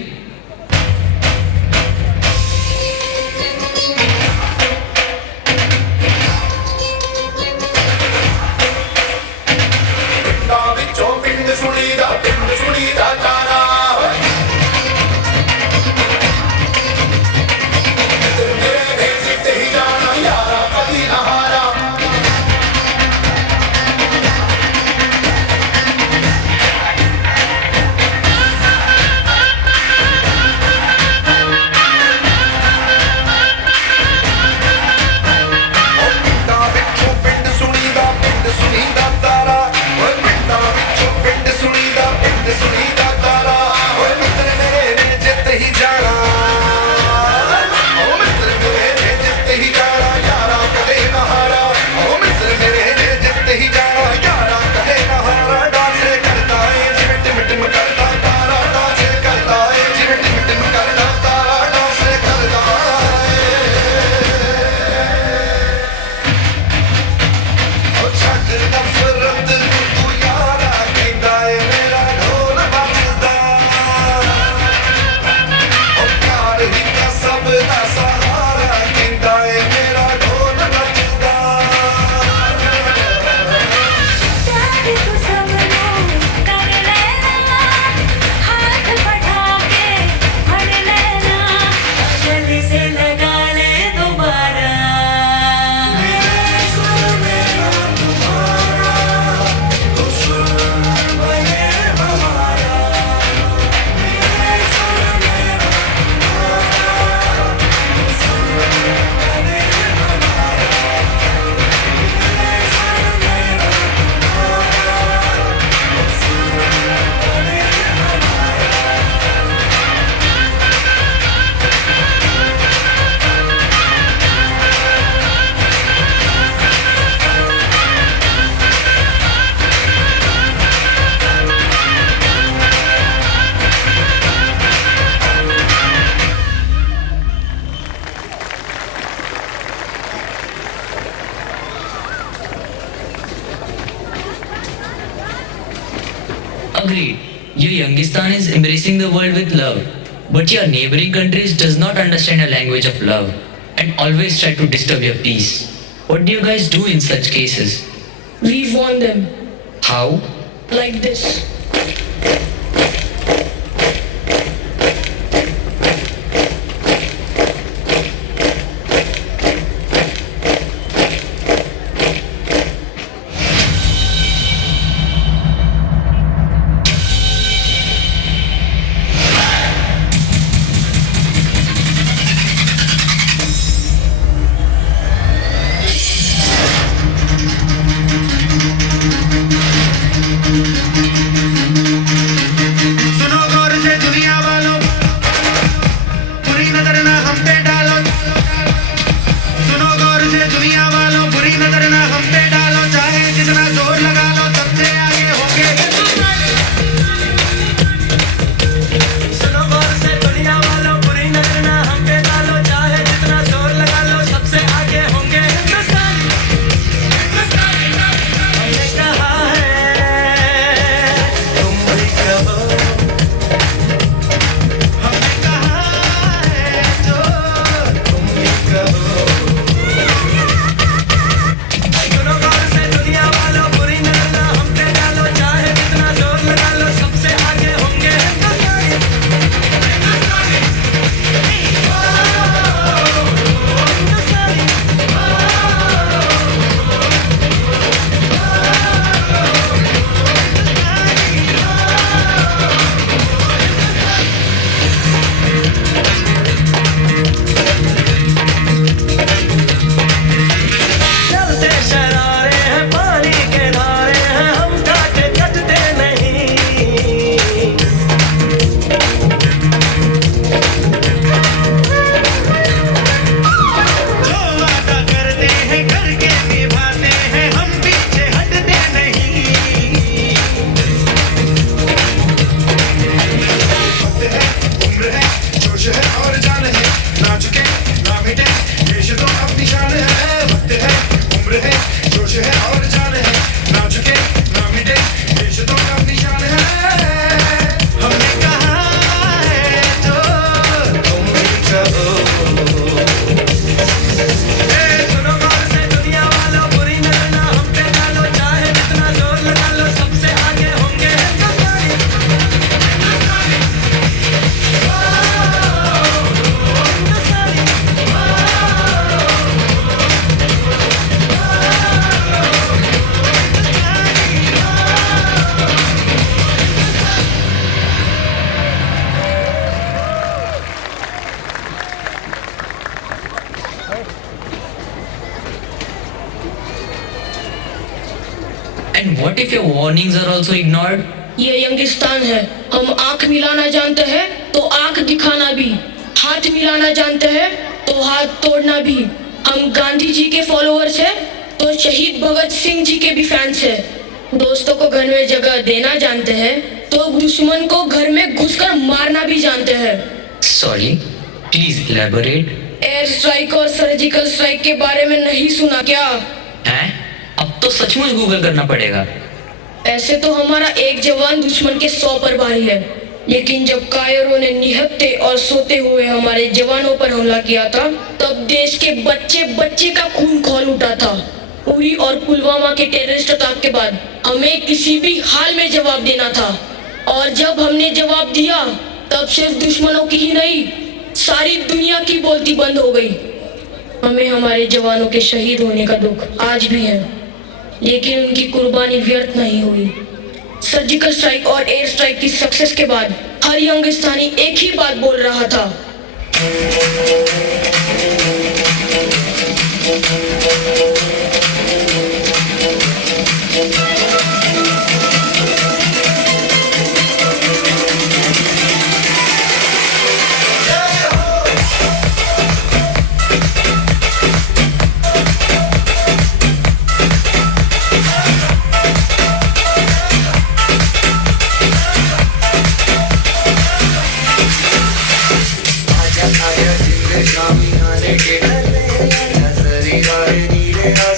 Agreed. Your Youngistan is embracing the world with love. But your neighboring countries does not understand your language of love and always try to disturb your peace. What do you guys do in such cases? We warn them. How? Like this. सुनो गौर से दुनिया वालों, बुरी नजर ना हम पे डालो। सुनो गौर से दुनिया वालों, बुरी नजर ना हम पे डालो। चाहे जितना जोर लगा लो, सबसे आगे होंगे। सुनो गौर से दुनिया वालों, बुरी नजर ना हम पे डालो। चाहे जितना जोर लगा लो, सबसे आगे होंगे। हमने कहा है तुम भी कहो, हमने कहा है जो तुम भी कहो। सुनो गौर से दुनिया वालों, बुरी नजर ना हम पे डालो। चाहे जितना जोर लगा लो, सबसे आगे होंगे। चलते शरारे हैं, पानी के धारे हैं, हम काटे कटते नहीं। जो वादा करते हैं करके निभाते हैं, हम पीछे हटते नहीं। वक्त है, उम्र है, जोश है और जान है, ना झुके ना मिटे, देश तो अब निशान है। वक्त है, उम्र है, जोश है और जान है, ना झुके ना मिटे, देश तो अब निशान है। हमने कहा है जो तुम भी कहो। सुनो गौर से दुनिया वालों, बुरी नजर ना हम पे डालो। चाहे जितना जोर लगा लो, सबसे आगे होंगे। And what if your warnings are also ignored? ये यंगिस्तान है। हम आंख मिलाना जानते हैं तो आंख दिखाना भी, हाथ मिलाना जानते हैं तो हाथ तोड़ना भी। हम गांधी जी के फॉलोअर्स हैं तो शहीद भगत सिंह जी के भी फैंस हैं। दोस्तों को घर में जगह देना जानते हैं तो दुश्मन को घर में घुसकर मारना भी जानते हैं। Sorry, please elaborate. Air strike और सर्जिकल स्ट्राइक के बारे में नहीं सुना क्या? हैं? अब तो सचमुच गूगल करना पड़ेगा। ऐसे तो हमारा एक जवान दुश्मन के 100 पर भारी है, लेकिन जब कायरों ने निहत्थे और सोते हुए हमारे जवानों पर हमला किया था, तब देश के बच्चे बच्चे का खून खौल उठा था। उरी और पुलवामा के टेररिस्ट अटैक के बाद हमें किसी भी हाल में जवाब देना था, और जब हमने जवाब दिया तब सिर्फ दुश्मनों की ही नहीं, सारी दुनिया की बोलती बंद हो गई। हमें हमारे जवानों के शहीद होने का दुख आज भी है, लेकिन उनकी कुर्बानी व्यर्थ नहीं हुई। सर्जिकल स्ट्राइक और एयर स्ट्राइक की सक्सेस के बाद हर यंगिस्तानी एक ही बात बोल रहा था। Nari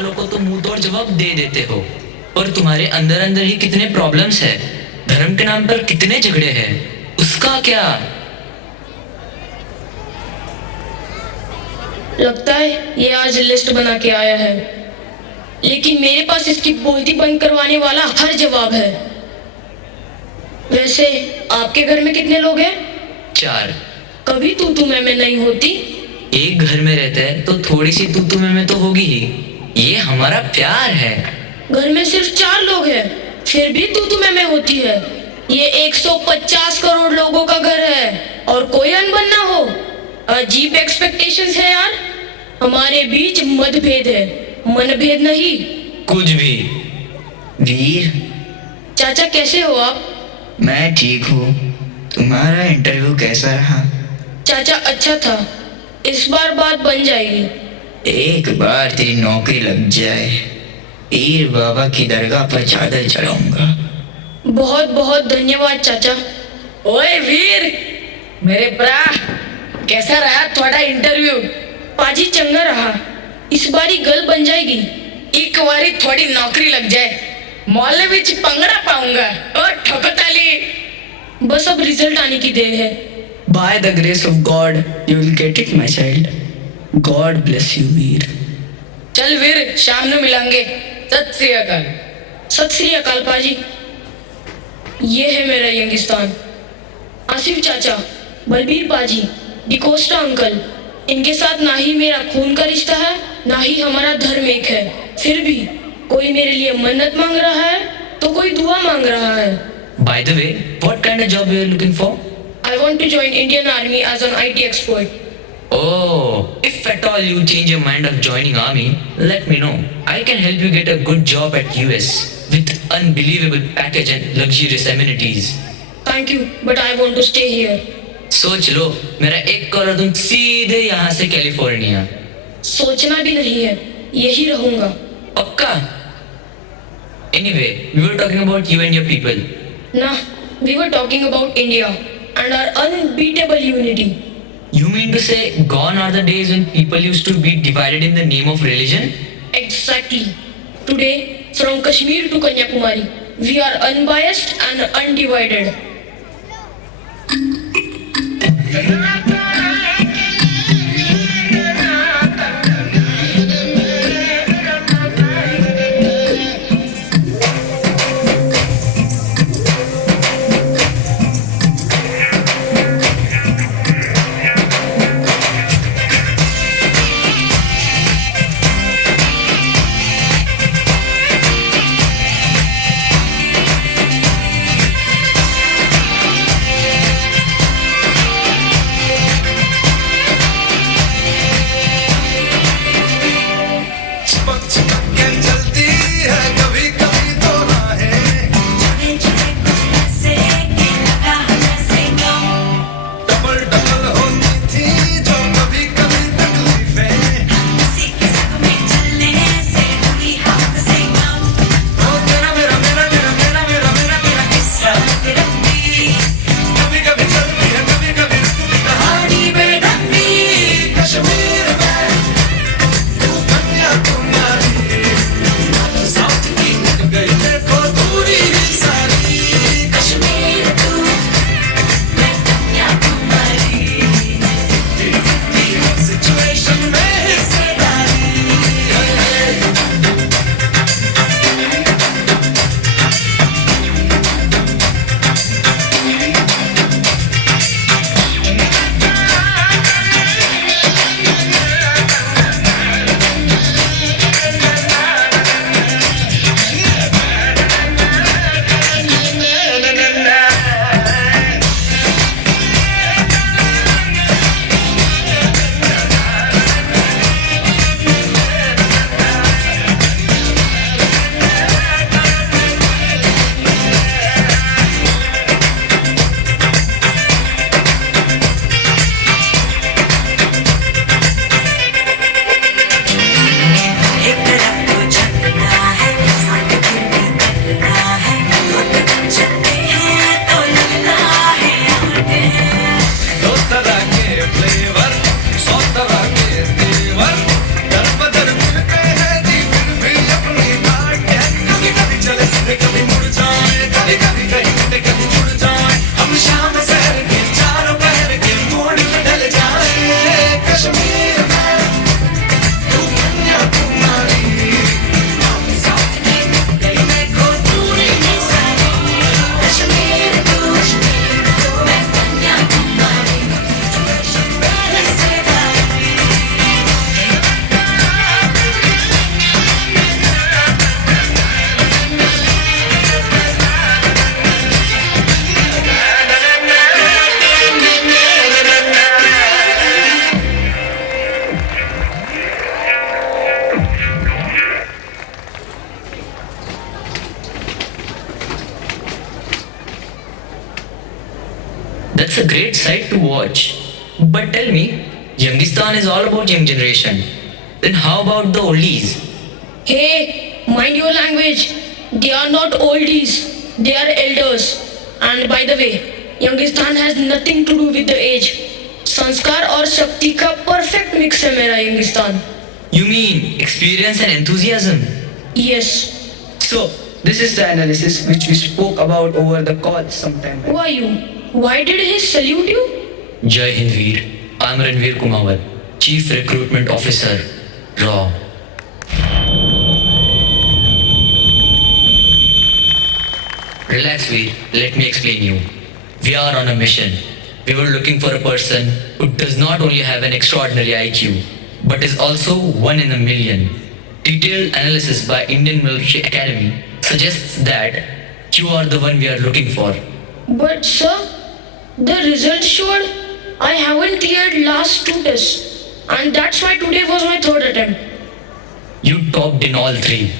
सवालों को तो मुंह तोड़ जवाब दे देते हो, और तुम्हारे अंदर अंदर ही कितने प्रॉब्लम्स है, धर्म के नाम पर कितने झगड़े हैं, उसका क्या? लगता है ये आज लिस्ट बना के आया है, लेकिन मेरे पास इसकी बोलती बंद करवाने वाला हर जवाब है। वैसे आपके घर में कितने लोग हैं? 4। कभी तू मैं नहीं होती? एक घर में रहते हैं तो थोड़ी सी तू में तो होगी ही, ये हमारा प्यार है। घर में सिर्फ 4 लोग हैं, फिर भी तू मैं होती है। ये 150 करोड़ लोगों का घर है और कोई अनबन ना हो। अजीब एक्सपेक्टेशंस है यार। हमारे बीच मतभेद है, मनभेद नहीं। कुछ भी। वीर, चाचा कैसे हो आप? मैं ठीक हूँ। तुम्हारा इंटरव्यू कैसा रहा? चाचा अच्छा था, इस बार बात बन जाएगी। एक बार तेरी नौकरी लग जाए, पीर बाबा की दरगाह पर चादर चढ़ाऊंगा। बहुत बहुत धन्यवाद चाचा। ओए वीर, मेरे भरा, कैसा रहा थोड़ा इंटरव्यू? पाजी चंगा रहा, इस बारी गल बन जाएगी। एक बारी थोड़ी नौकरी लग जाए, मोहल्ले विच पंगड़ा पाऊंगा। ओ ठोकताली, बस अब रिजल्ट आने की देर है। By the grace of God, you will get it, my child. God bless you, वीर। चल वीर, शाम में मिलेंगे। सत श्री अकाल। सत श्री अकाल पाजी। ये है मेरा यंगिस्तान। आसिफ चाचा, बलबीर पाजी, डिकोस्टा अंकल, इनके साथ ना ही मेरा खून का रिश्ता है, ना ही हमारा धर्म एक है। फिर भी कोई मेरे लिए मन्नत मांग रहा है तो कोई दुआ मांग रहा है। By the way, what kind of job you are looking for? I want to join Indian Army as an IT expert. Oh, if at all you change your mind of joining army, let me know. I can help you get a good job at US with unbelievable package and luxurious amenities. Thank you, but I want to stay here. सोच लो, मेरा एक call और तुम सीधे यहाँ से California. सोचना भी नहीं है, यही रहूंगा। पक्का? Anyway, we were talking about you and your people. Nah, we were talking about India and our unbeatable unity. You mean to say gone are the days when people used to be divided in the name of religion? Exactly. Today, from Kashmir to Kanyakumari, we are unbiased and undivided. watch. But tell me, Youngistan is all about young generation. Then how about the oldies? Hey, mind your language. They are not oldies, they are elders. And by the way, Youngistan has nothing to do with the age. संस्कार और शक्ति का perfect mix है मेरा Youngistan. You mean experience and enthusiasm? Yes. So, this is the analysis which we spoke about over the call sometime back. Who are you? Why did he salute you? Jai Hind Veer. I'm Ranveer Kumawat, Chief Recruitment Officer, RAW. Relax, Veer. Let me explain you. We are on a mission. We were looking for a person who does not only have an extraordinary IQ, but is also one in a million. Detailed analysis by Indian Military Academy suggests that you are the one we are looking for. But sir, the results showed I haven't cleared last 2 tests. And that's why today was my 3rd attempt. You topped in all 3.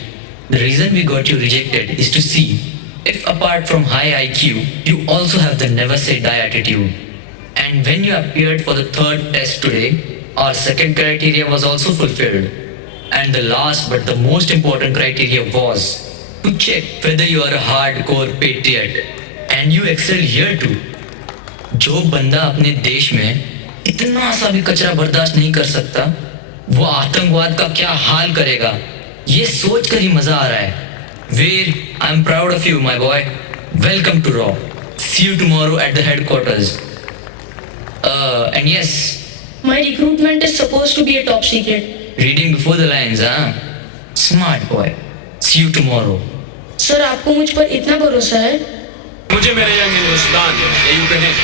The reason we got you rejected is to see if apart from high IQ, you also have the never say die attitude. And when you appeared for the 3rd test today, our 2nd criteria was also fulfilled. And the last but the most important criteria was to check whether you are a hardcore patriot. And you excelled here too. जो बंदा अपने देश में इतना सा भी कचरा बर्दाश्त नहीं कर सकता, वो आतंकवाद का क्या हाल करेगा, ये सोच कर ही मजा आ रहा है. Veer, I'm proud of you, my boy. Welcome to RAW. See you tomorrow at the headquarters. And yes, My recruitment is supposed to be a top secret. reading before the lines, huh? Smart boy. See you tomorrow. Sir आपको मुझ पर इतना भरोसा है? मुझे मेरे young Hindustan या यूं कहें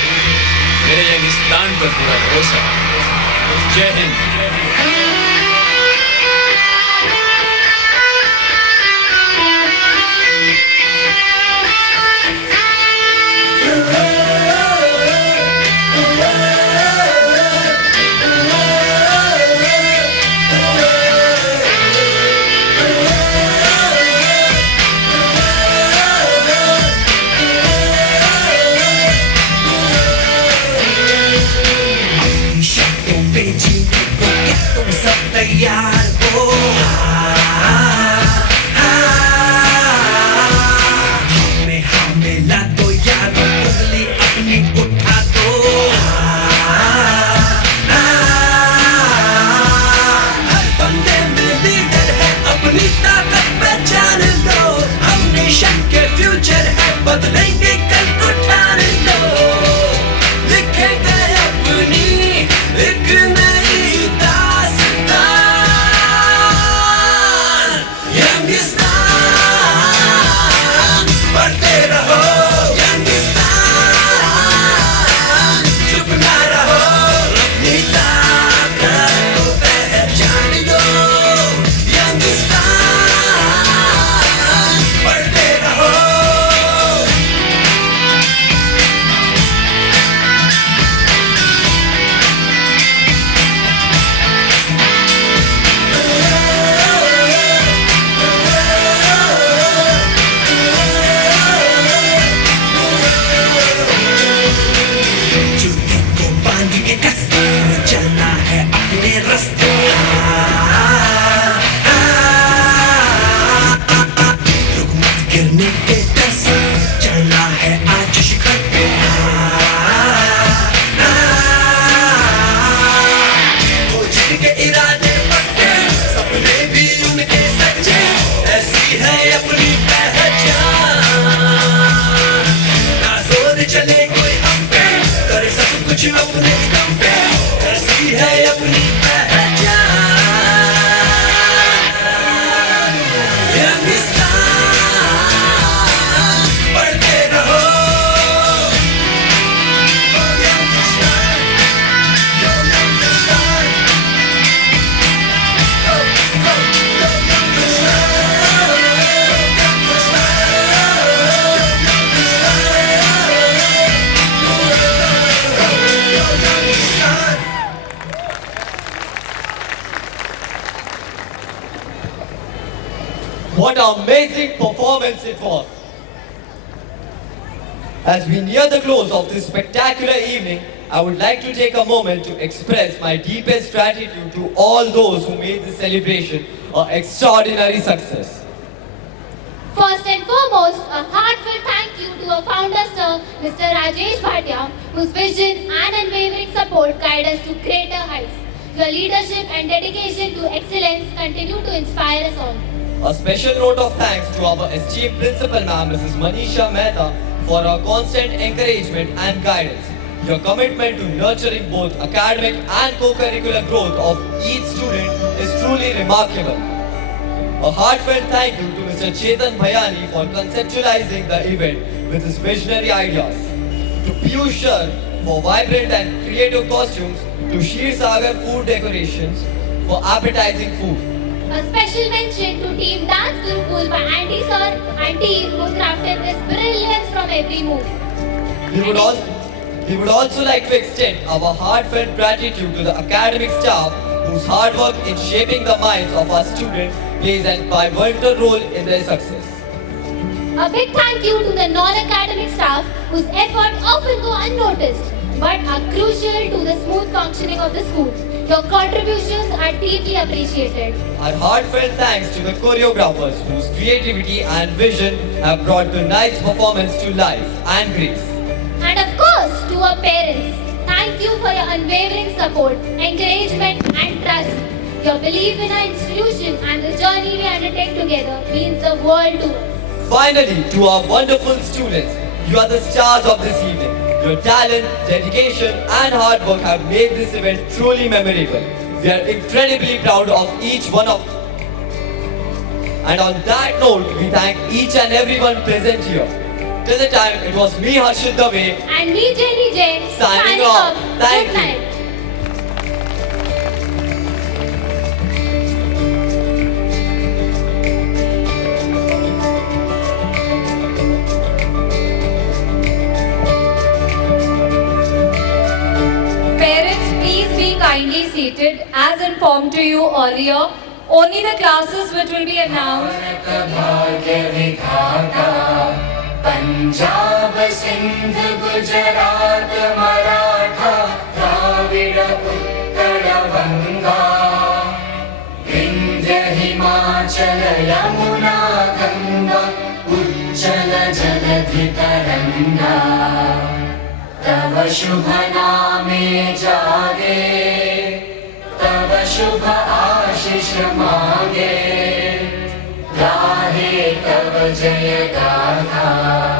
मेरे यंगिस्तान पर पूरा भरोसा है. जय हिंद. तैयार हो हमें ला दो यार उंगली अपनी उठा दो हर बंदे में लीडर है अपनी ताकत पहचान लो हम नेशन के फ्यूचर है बदलेंगे कल को ठान लो लिखेंगे अपनी एक नई दास्तान What an amazing performance it was! As we near the close of this spectacular evening, I would like to take a moment to express my deepest gratitude to all those who made this celebration an extraordinary success. First and foremost, a heartfelt thank you to our founder sir, Mr. Rajesh Bhatia, whose vision and unwavering support guide us to greater heights. Your leadership and dedication to excellence continue to inspire us all. A special note of thanks to our esteemed principal ma'am, Mrs. Manisha Mehta, for her constant encouragement and guidance. Your commitment to nurturing both academic and co-curricular growth of each student is truly remarkable. A heartfelt thank you to Mr. Chetan Bhayani for conceptualizing the event with his visionary ideas. To Piyush Shah for vibrant and creative costumes, to Sheer Sagar food decorations for appetizing food. A special mention to Team Dance Gurukul by Andy sir and team who crafted this brilliance from every move. We would also like to extend our heartfelt gratitude to the academic staff whose hard work in shaping the minds of our students plays a pivotal role in their success. A big thank you to the non-academic staff whose efforts often go unnoticed but are crucial to the smooth functioning of the school. Your contributions are deeply appreciated. Our heartfelt thanks to the choreographers whose creativity and vision have brought tonight's performance to life and grace. And of course, to our parents, thank you for your unwavering support, encouragement and trust. Your belief in our institution and the journey we undertake together means the world to us. Finally, to our wonderful students, you are the stars of this evening. Your talent, dedication and hard work have made this event truly memorable. We are incredibly proud of each one of you. And on that note, we thank each and everyone present here. Till the time, it was me Harshit Dave and me Jenny J signing off. Thank Good you. night. Parents, please be kindly seated. As informed to you earlier, only the classes which will be announced. Punjab Sindh Gujarat Maratha Dravid Utkal Ganga Vindhya Himachal Yamuna Ganga उज्जल जलधि तरंगा तव शुभ नामे जागे तव शुभ आशीष मांगे गाहे तव जय गाथा